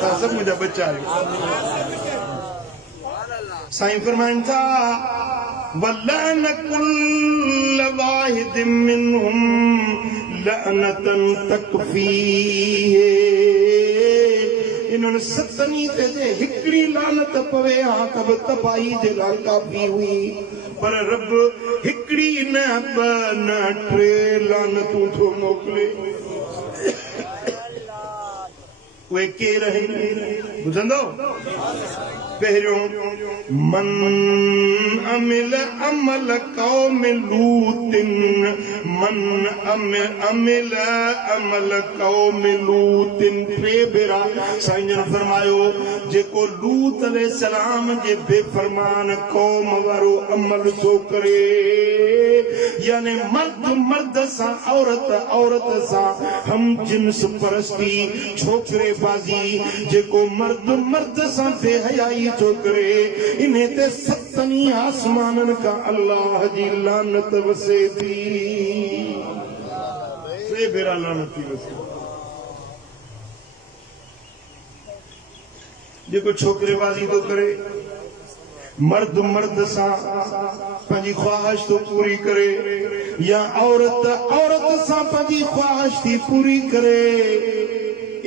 तव्हां सभु मुंहिंजा बचा आहियो। साईं फरमाइनि था, वलन कुल्ल वाहिद मिनहुम लअनतन तकफीह। इन इन्हनि सतनी ते हिकड़ी लानत पवे हां तब तबाही जे लाइ काफ़ी हुई पर रब हिकड़ी न ब न टे लानतूं थो मोकिले उहे केर आहिनि ॿुधंदो पहिरियों मन अमिल अमल कौम लूतिन मन अमिल अमल कौम लूतिन टे भेरा साईं जन फरमायो जेको लूत अलैहिस्सलाम जे बेफरमान कौम वारो अमल थो करे यानी मर्द मर्द सां औरत औरत सां हम जिन्स परस्ती छोकरे बाजी जेको मर्द मर्द सां बेहयाई थो करे इन्हे ते सतनी आसमानन का अल्लाह जी लानत वसे थी से भेरा लानत थी वसे जेको छोकरे बाजी तो करे मर्द मर्द सां पंहिंजी ख्वाहिश तो पूरी करे या औरत औरत सां पंहिंजी ख्वाहिश थी पूरी करे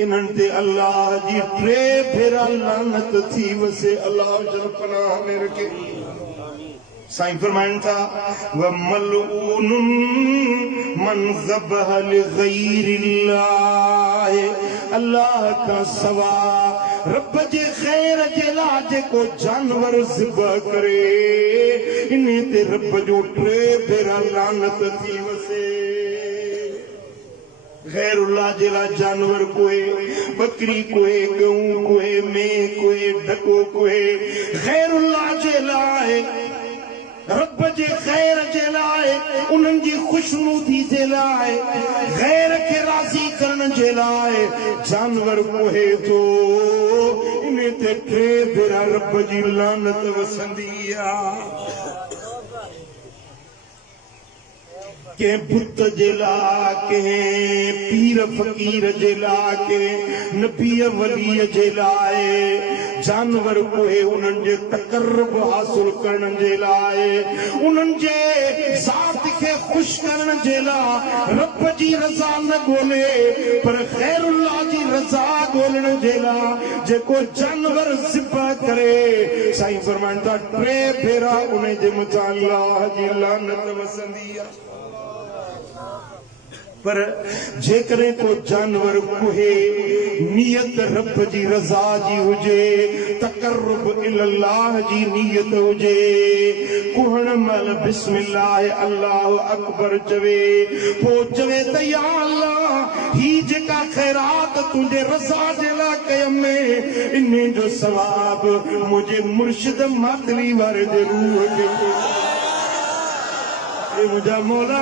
इन्हनि ते अल्लाह जी टे भेरा लानत थी वसे अल्लाह जन पनाह में रखे साईं फरमाइनि था व मलऊनुन मन ज़बह लिग़ैरिल्लाह अल्लाह का सवा रब जे खैर जे लाइ जेको जानवर ज़िबह करे इन्हे ते रब जो टे भेरा लानत थी वसे गैरुल्लाह जे लाइ जानवर कोई बकरी कोई गऊ कोई में कोई ढको कोई गैरुल्लाह जे लाइ रब जे खैर जे लाइ उन्हनि जी खुशनुदी जे लाइ गैर खे राज़ी करण जे लाइ जानवर कोहे थो इन्हे ते टे भेरा रब जी लानत वसंदी आहे के बुत जे लाइ के पीर फकीर जे लाइ के नबी वली जे लाइ जानवर कोहे उन्हनि जे तकर्रुब हासिल करण जे लाइ उन्हनि जे ज़ात खे ख़ुश करण जे लाइ रब जी रज़ा न ॻोल्हे पर ख़ैरुल्लाह जी रज़ा ॻोल्हण जे लाइ जेको जानवर ज़िबह करे साईं फरमाइनि था टे भेरा उन जे मथां अल्लाह जी लानत वसंदी आहे पर जेकरे को जानवर कोहे नियत रब जी रज़ा जी हुजे तकर्रुब इल्लाह जी नियत हुजे कुहण मल बिस्मिल्लाह अल्लाह अकबर चवे पोइ चवे त या अल्लाह ही जेका खैरात तुंहिंजे रज़ा जे लाइ कयमि इन जो सवाब मुंहिंजे मुर्शिद मातवी वारे जे रूह खे मुझा मौला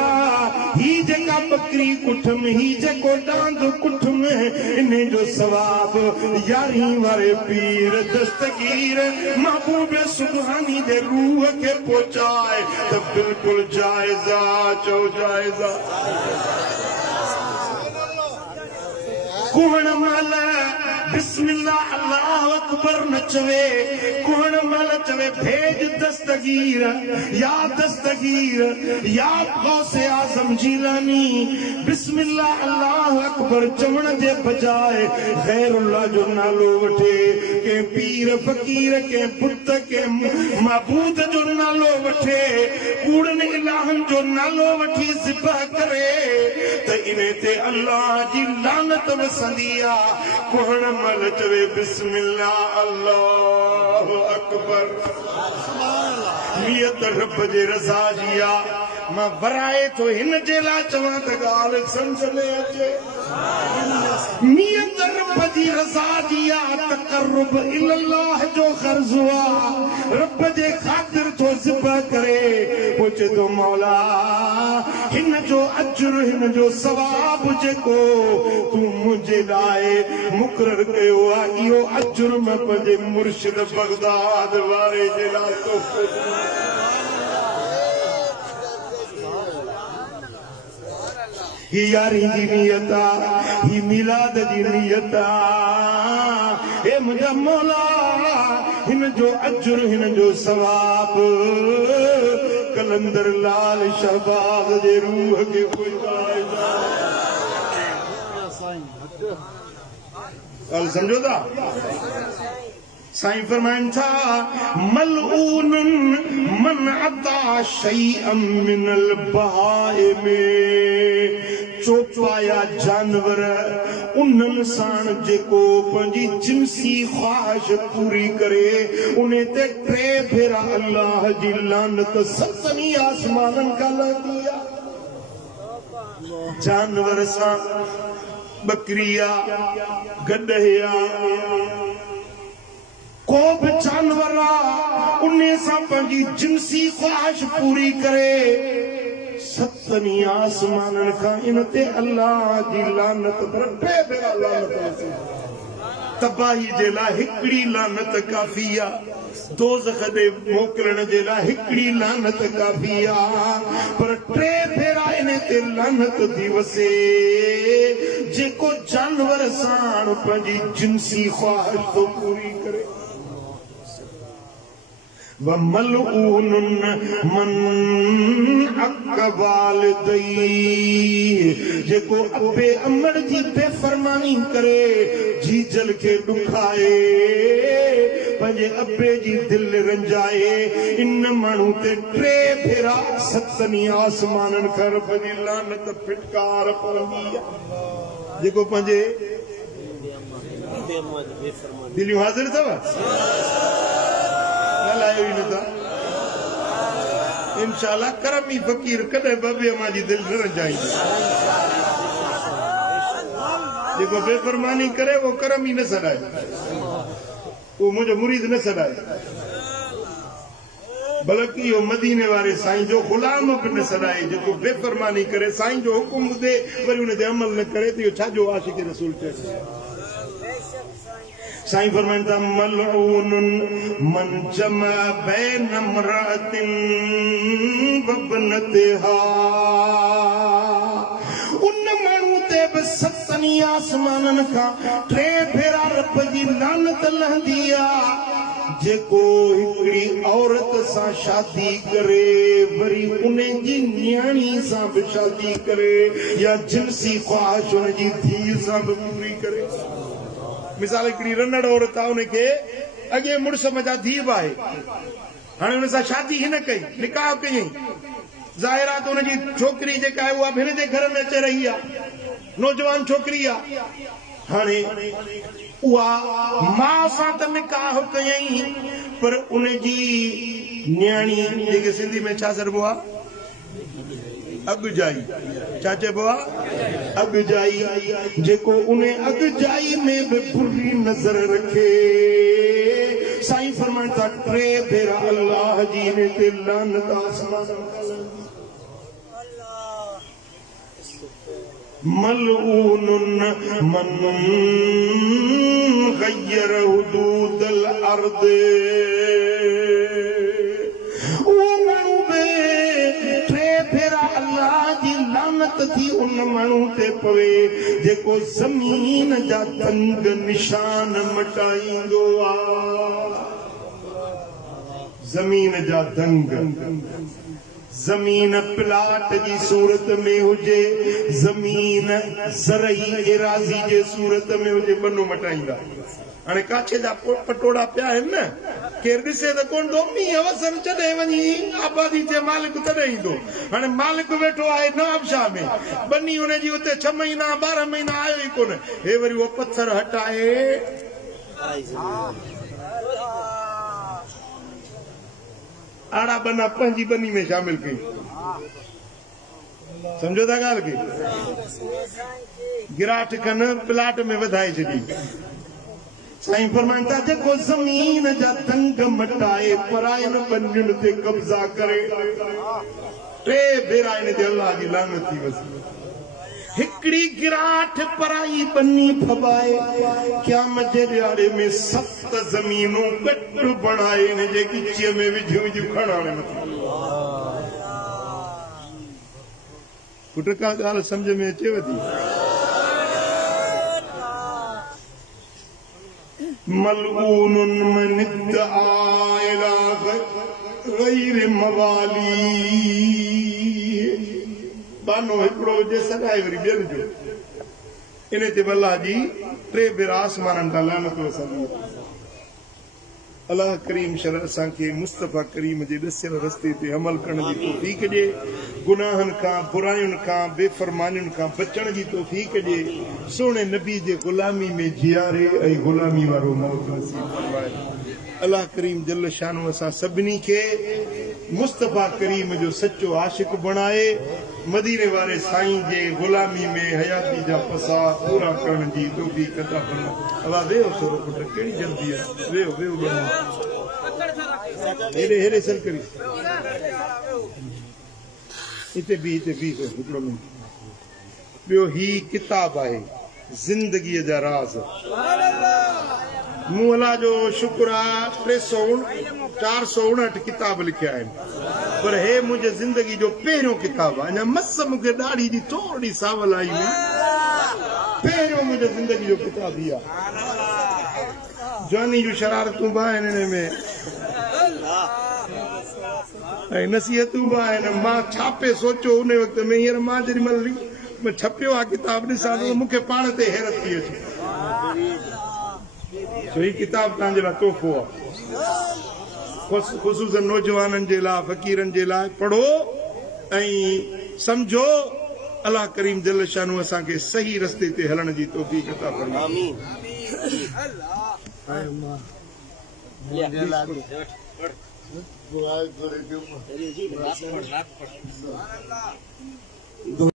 ही जेका बकरी कुठ में ही जेको डांद कुठ में इन्हे जो सवाब यारी वारे पीर दस्तगीर महबूब सुबहानी दे रूह के पहुंचाए तो बिल्कुल जायजा चो जायजा कुहण मल बिस्मिल्लाह अल्लाह अकबर न चवे कुहण मल चवे भेज दस्तगीर या गौसे आज़म जीलानी बिस्मिल्लाह अल्लाह अकबर चवण जे बजाय गैरुल्लाह जो नालो वठे के पीर फकीर के बुत के माबूद जो नालो वठे कूड़नि इलाहन जो नालो वठी ज़िबह करे त इन्हे ते अल्लाह जी लानत वसंदी आहे कुहण मल चवे बिस्मिल्लाह अल्लाह अकबर नियत रब जे रज़ा जी आहे मां वराए तो हिन जे लाइ चवां त ॻाल्हि सम्झ में अचे नियत रब जी रज़ा जी आहे तकर्रुब इल्लाह जो ग़र्ज़ आहे रब जे ख़ातिर थो ज़िबह करे पोइ चए थो मौला हिन जो अजर हिन जो सवाब जेको तूं मुंहिंजे लाइ मुक़रर कयो आहे इहो अजर मां पंहिंजे मुर्शिद बगदाद वारे जे लाइ ही यारी जी नियत आहे ही मिलाद जी नियत आहे हे मुंहिंजा मौला हिन जो अजर हिन जो सवाब कलंदर लाल शहबाज जे रूह खे पहुचाए ॻाल्हि सम्झो था? साईं फरमाइनि था मलऊनुन मन अता शैअन मिनल बहाइम, चोपाया जानवर उन्हनि साण जेको पंहिंजी जिन्सी ख्वाहिश पूरी करे उन्हें ते टे भेरा अल्लाह जी लानत सतनी आसमाननि खां लहंदी आहे। जानवर सां बकरिया गॾिया को भी जानवर उन्हें सां पंहिंजी जिन्सी ख्वाहिश पूरी करे सतनी आसमाननि खां इन ते अल्लाह जी लानत पर टे भेरा लानत। तबाही जे लाइ हिकिड़ी लानत काफ़ी आहे, दोज़ख ॾे मोकिलण जे लाइ हिकिड़ी लानत काफ़ी आहे, पर टे भेरा इन ते लानत थी वसे जेको जानवर साण पंहिंजी जिन्सी ख्वाहिश थो पूरी करे। वमलऊनुन मन अकबाल दई, जेको अबे अमर जी बेफरमानी करे जीजल के दुखाए पंहिंजे अबे जी दिल रंजाए, इन माण्हू ते टे भेरा सतनी आसमाननि खां रब जी लानत फिटकार पवंदी आहे। जेको पंहिंजे दिलियूं हाज़िर अथव इंशाअल्लाह करमी फकीर कदे बबे अम्मा जी दिल न रंजाईंदो। जेको बेफरमानी करे वो करम ही न सॾाए, वो मुंहिंजो मुरीद न सॾाए, बल्कि इहो मदीने वारे साईं जो गुलाम बि न सॾाए। जेको बेफरमानी करे साईं जो हुकुम ॿुधे वरी उन ते अमल न करे त इहो छाजो आशिक़ रसूल चए। साईं फरमाइनि था मलऊनुन मन जमा बैन इम्रअतिन वबनतिहा, उन माण्हू ते बि सतनी आसमाननि खां टे भेरा रब जी लानत लहंदी आहे जेको हिकिड़ी औरत सां शादी करे वरी उन जी न्याणी सां बि शादी करे या जिन्सी ख्वाहिश उन जी धीअ सां बि पूरी करे। मिसाल हिकिड़ी रनड़ औरत आहे, उनखे अॻे मुड़ुस मज़ा धीउ आहे, हाणे हुन सां शादी ही न कई, निकाह कयईं, ज़ाहिर आहे त हुनजी छोकिरी जेका आहे उहा हिन जे घर में अचे रही आहे, नौजवान छोकिरी आहे। हाणे उहा मां सां त निकाह कयईं पर उनजी न्याणी जेके सिंधी में छा चइबो आहे अॻुजाई, छा चइबो आहे अॻुजाई, जेको उन अॻुजाई में बि बुरी नज़र रखे साईं फरमाइनि था टे भेरा अल्लाह जी ने ते लानत आसमान। मलऊनुन मन गय्यर हुदूदल अर्द, वो माण्हू बि टे भेरा अल्लाह जी लानत थी उन माण्हू ते पवे जेको ज़मीन जा तंग निशान मटाईंदो आहे। ज़मीन जा तंग, ज़मीन प्लाट जी सूरत में हुजे, ज़मीन ज़रई एराज़ी जे सूरत में हुजे, बनो मटाईंदा। हाणे काछे जा पटोड़ा पिया आहिनि न, केरु ॾिसे त कोन थो, मींहुं अवसर छॾे वञी आबादी जे मालिक तॾहिं ईंदो। हाणे मालिक वेठो आहे नवाबशाह में, बनी हुनजी उते 6 महीना 12 महीना आयो ई कोन, हे वरी उहो पत्थर हटाए आड़ा बना पंहिंजी बनी में शामिल कई। समझो था ॻाल्हि खे? गिराट खन प्लाट में वधाए छॾी। साईं फरमाइनि था जेको ज़मीन जा तंग मटाए परायनि बनियुनि ते कब्ज़ा करे टे भेरा इन ते अल्लाह जी लानत थी वसी। हिकिड़ी गिराट पराई बनी फबाए क़यामत जे ॾियारे में 7 ज़मीनूं गॾु बणाए इन जे गिचीअ में विझी विझी खणाणे मथां। पुट का ॻाल्हि सम्झ में अचेव थी? मलऊनुन मन इद्दआ इला गैर मवाली, बानो हिकिड़ो हुजे सदाए वरी ॿियनि जो, इन ते अल्लाह जी टे बेर आसमाननि तां लानत वसंदी। अल्लाह करीम शर असांखे मुस्तफ़ा करीम जे ॾसियल रस्ते ते अमल करण जी तौफ़ीक़ ॾे, गुनाहनि खां बुरायुनि खां बेफ़रमानियुनि खां बचण जी तौफ़ीक़ ॾे, सोने नबी जे ग़ुलामी में जियारे ऐं ग़ुलामी वारो मौत नसीब फरमाए। अल्लाह करीम जल शानो असां सभिनी खे मुस्तफ़ा करीम जो सच्चो आशिक बणाए, मदीने वारे साईं जे ग़ुलामी में हयाती जा पसा पूरा करण जी तौफ़ीक़ अता फरमाए। अवा वेहो सोरो पुट, कहिड़ी जल्दी आहे, वेहो वेहो हेॾे हेॾे सर करी हिते बि हिकिड़ो मिंट। ॿियो ही किताब आहे ज़िंदगीअ जा राज़। मूं अल्लाह जो शुक्र आहे 459 किताब लिखिया आहिनि, पर हे मुंहिंजे ज़िंदगी जो पहिरियों किताब आहे। अञा मस मूंखे ॾाढ़ी जी थोरी सावल आई हुई, पहिरियों मुंहिंजे ज़िंदगी जो किताब ई आहे। जवानी जूं शरारतूं बि आहिनि हिन में ऐं नसीहतूं बि आहिनि। मां छापे सोचियो उन वक़्त में, हींअर मां जेॾीमहिल छपियो आहे किताब ॾिसां त मूंखे पाण ते हैरत थी अचे। ही किताब तव्हांजे लाइ तोहफ़ो आहे, ख़ुसूसन नौजवाननि जे लाइ, फ़क़ीरनि जे लाइ। पढ़ो ऐं सम्झो। अल्लाह करीम जल शानू असांखे सही रस्ते ते हलण जी तौफ़ीक़ अता फरमाए।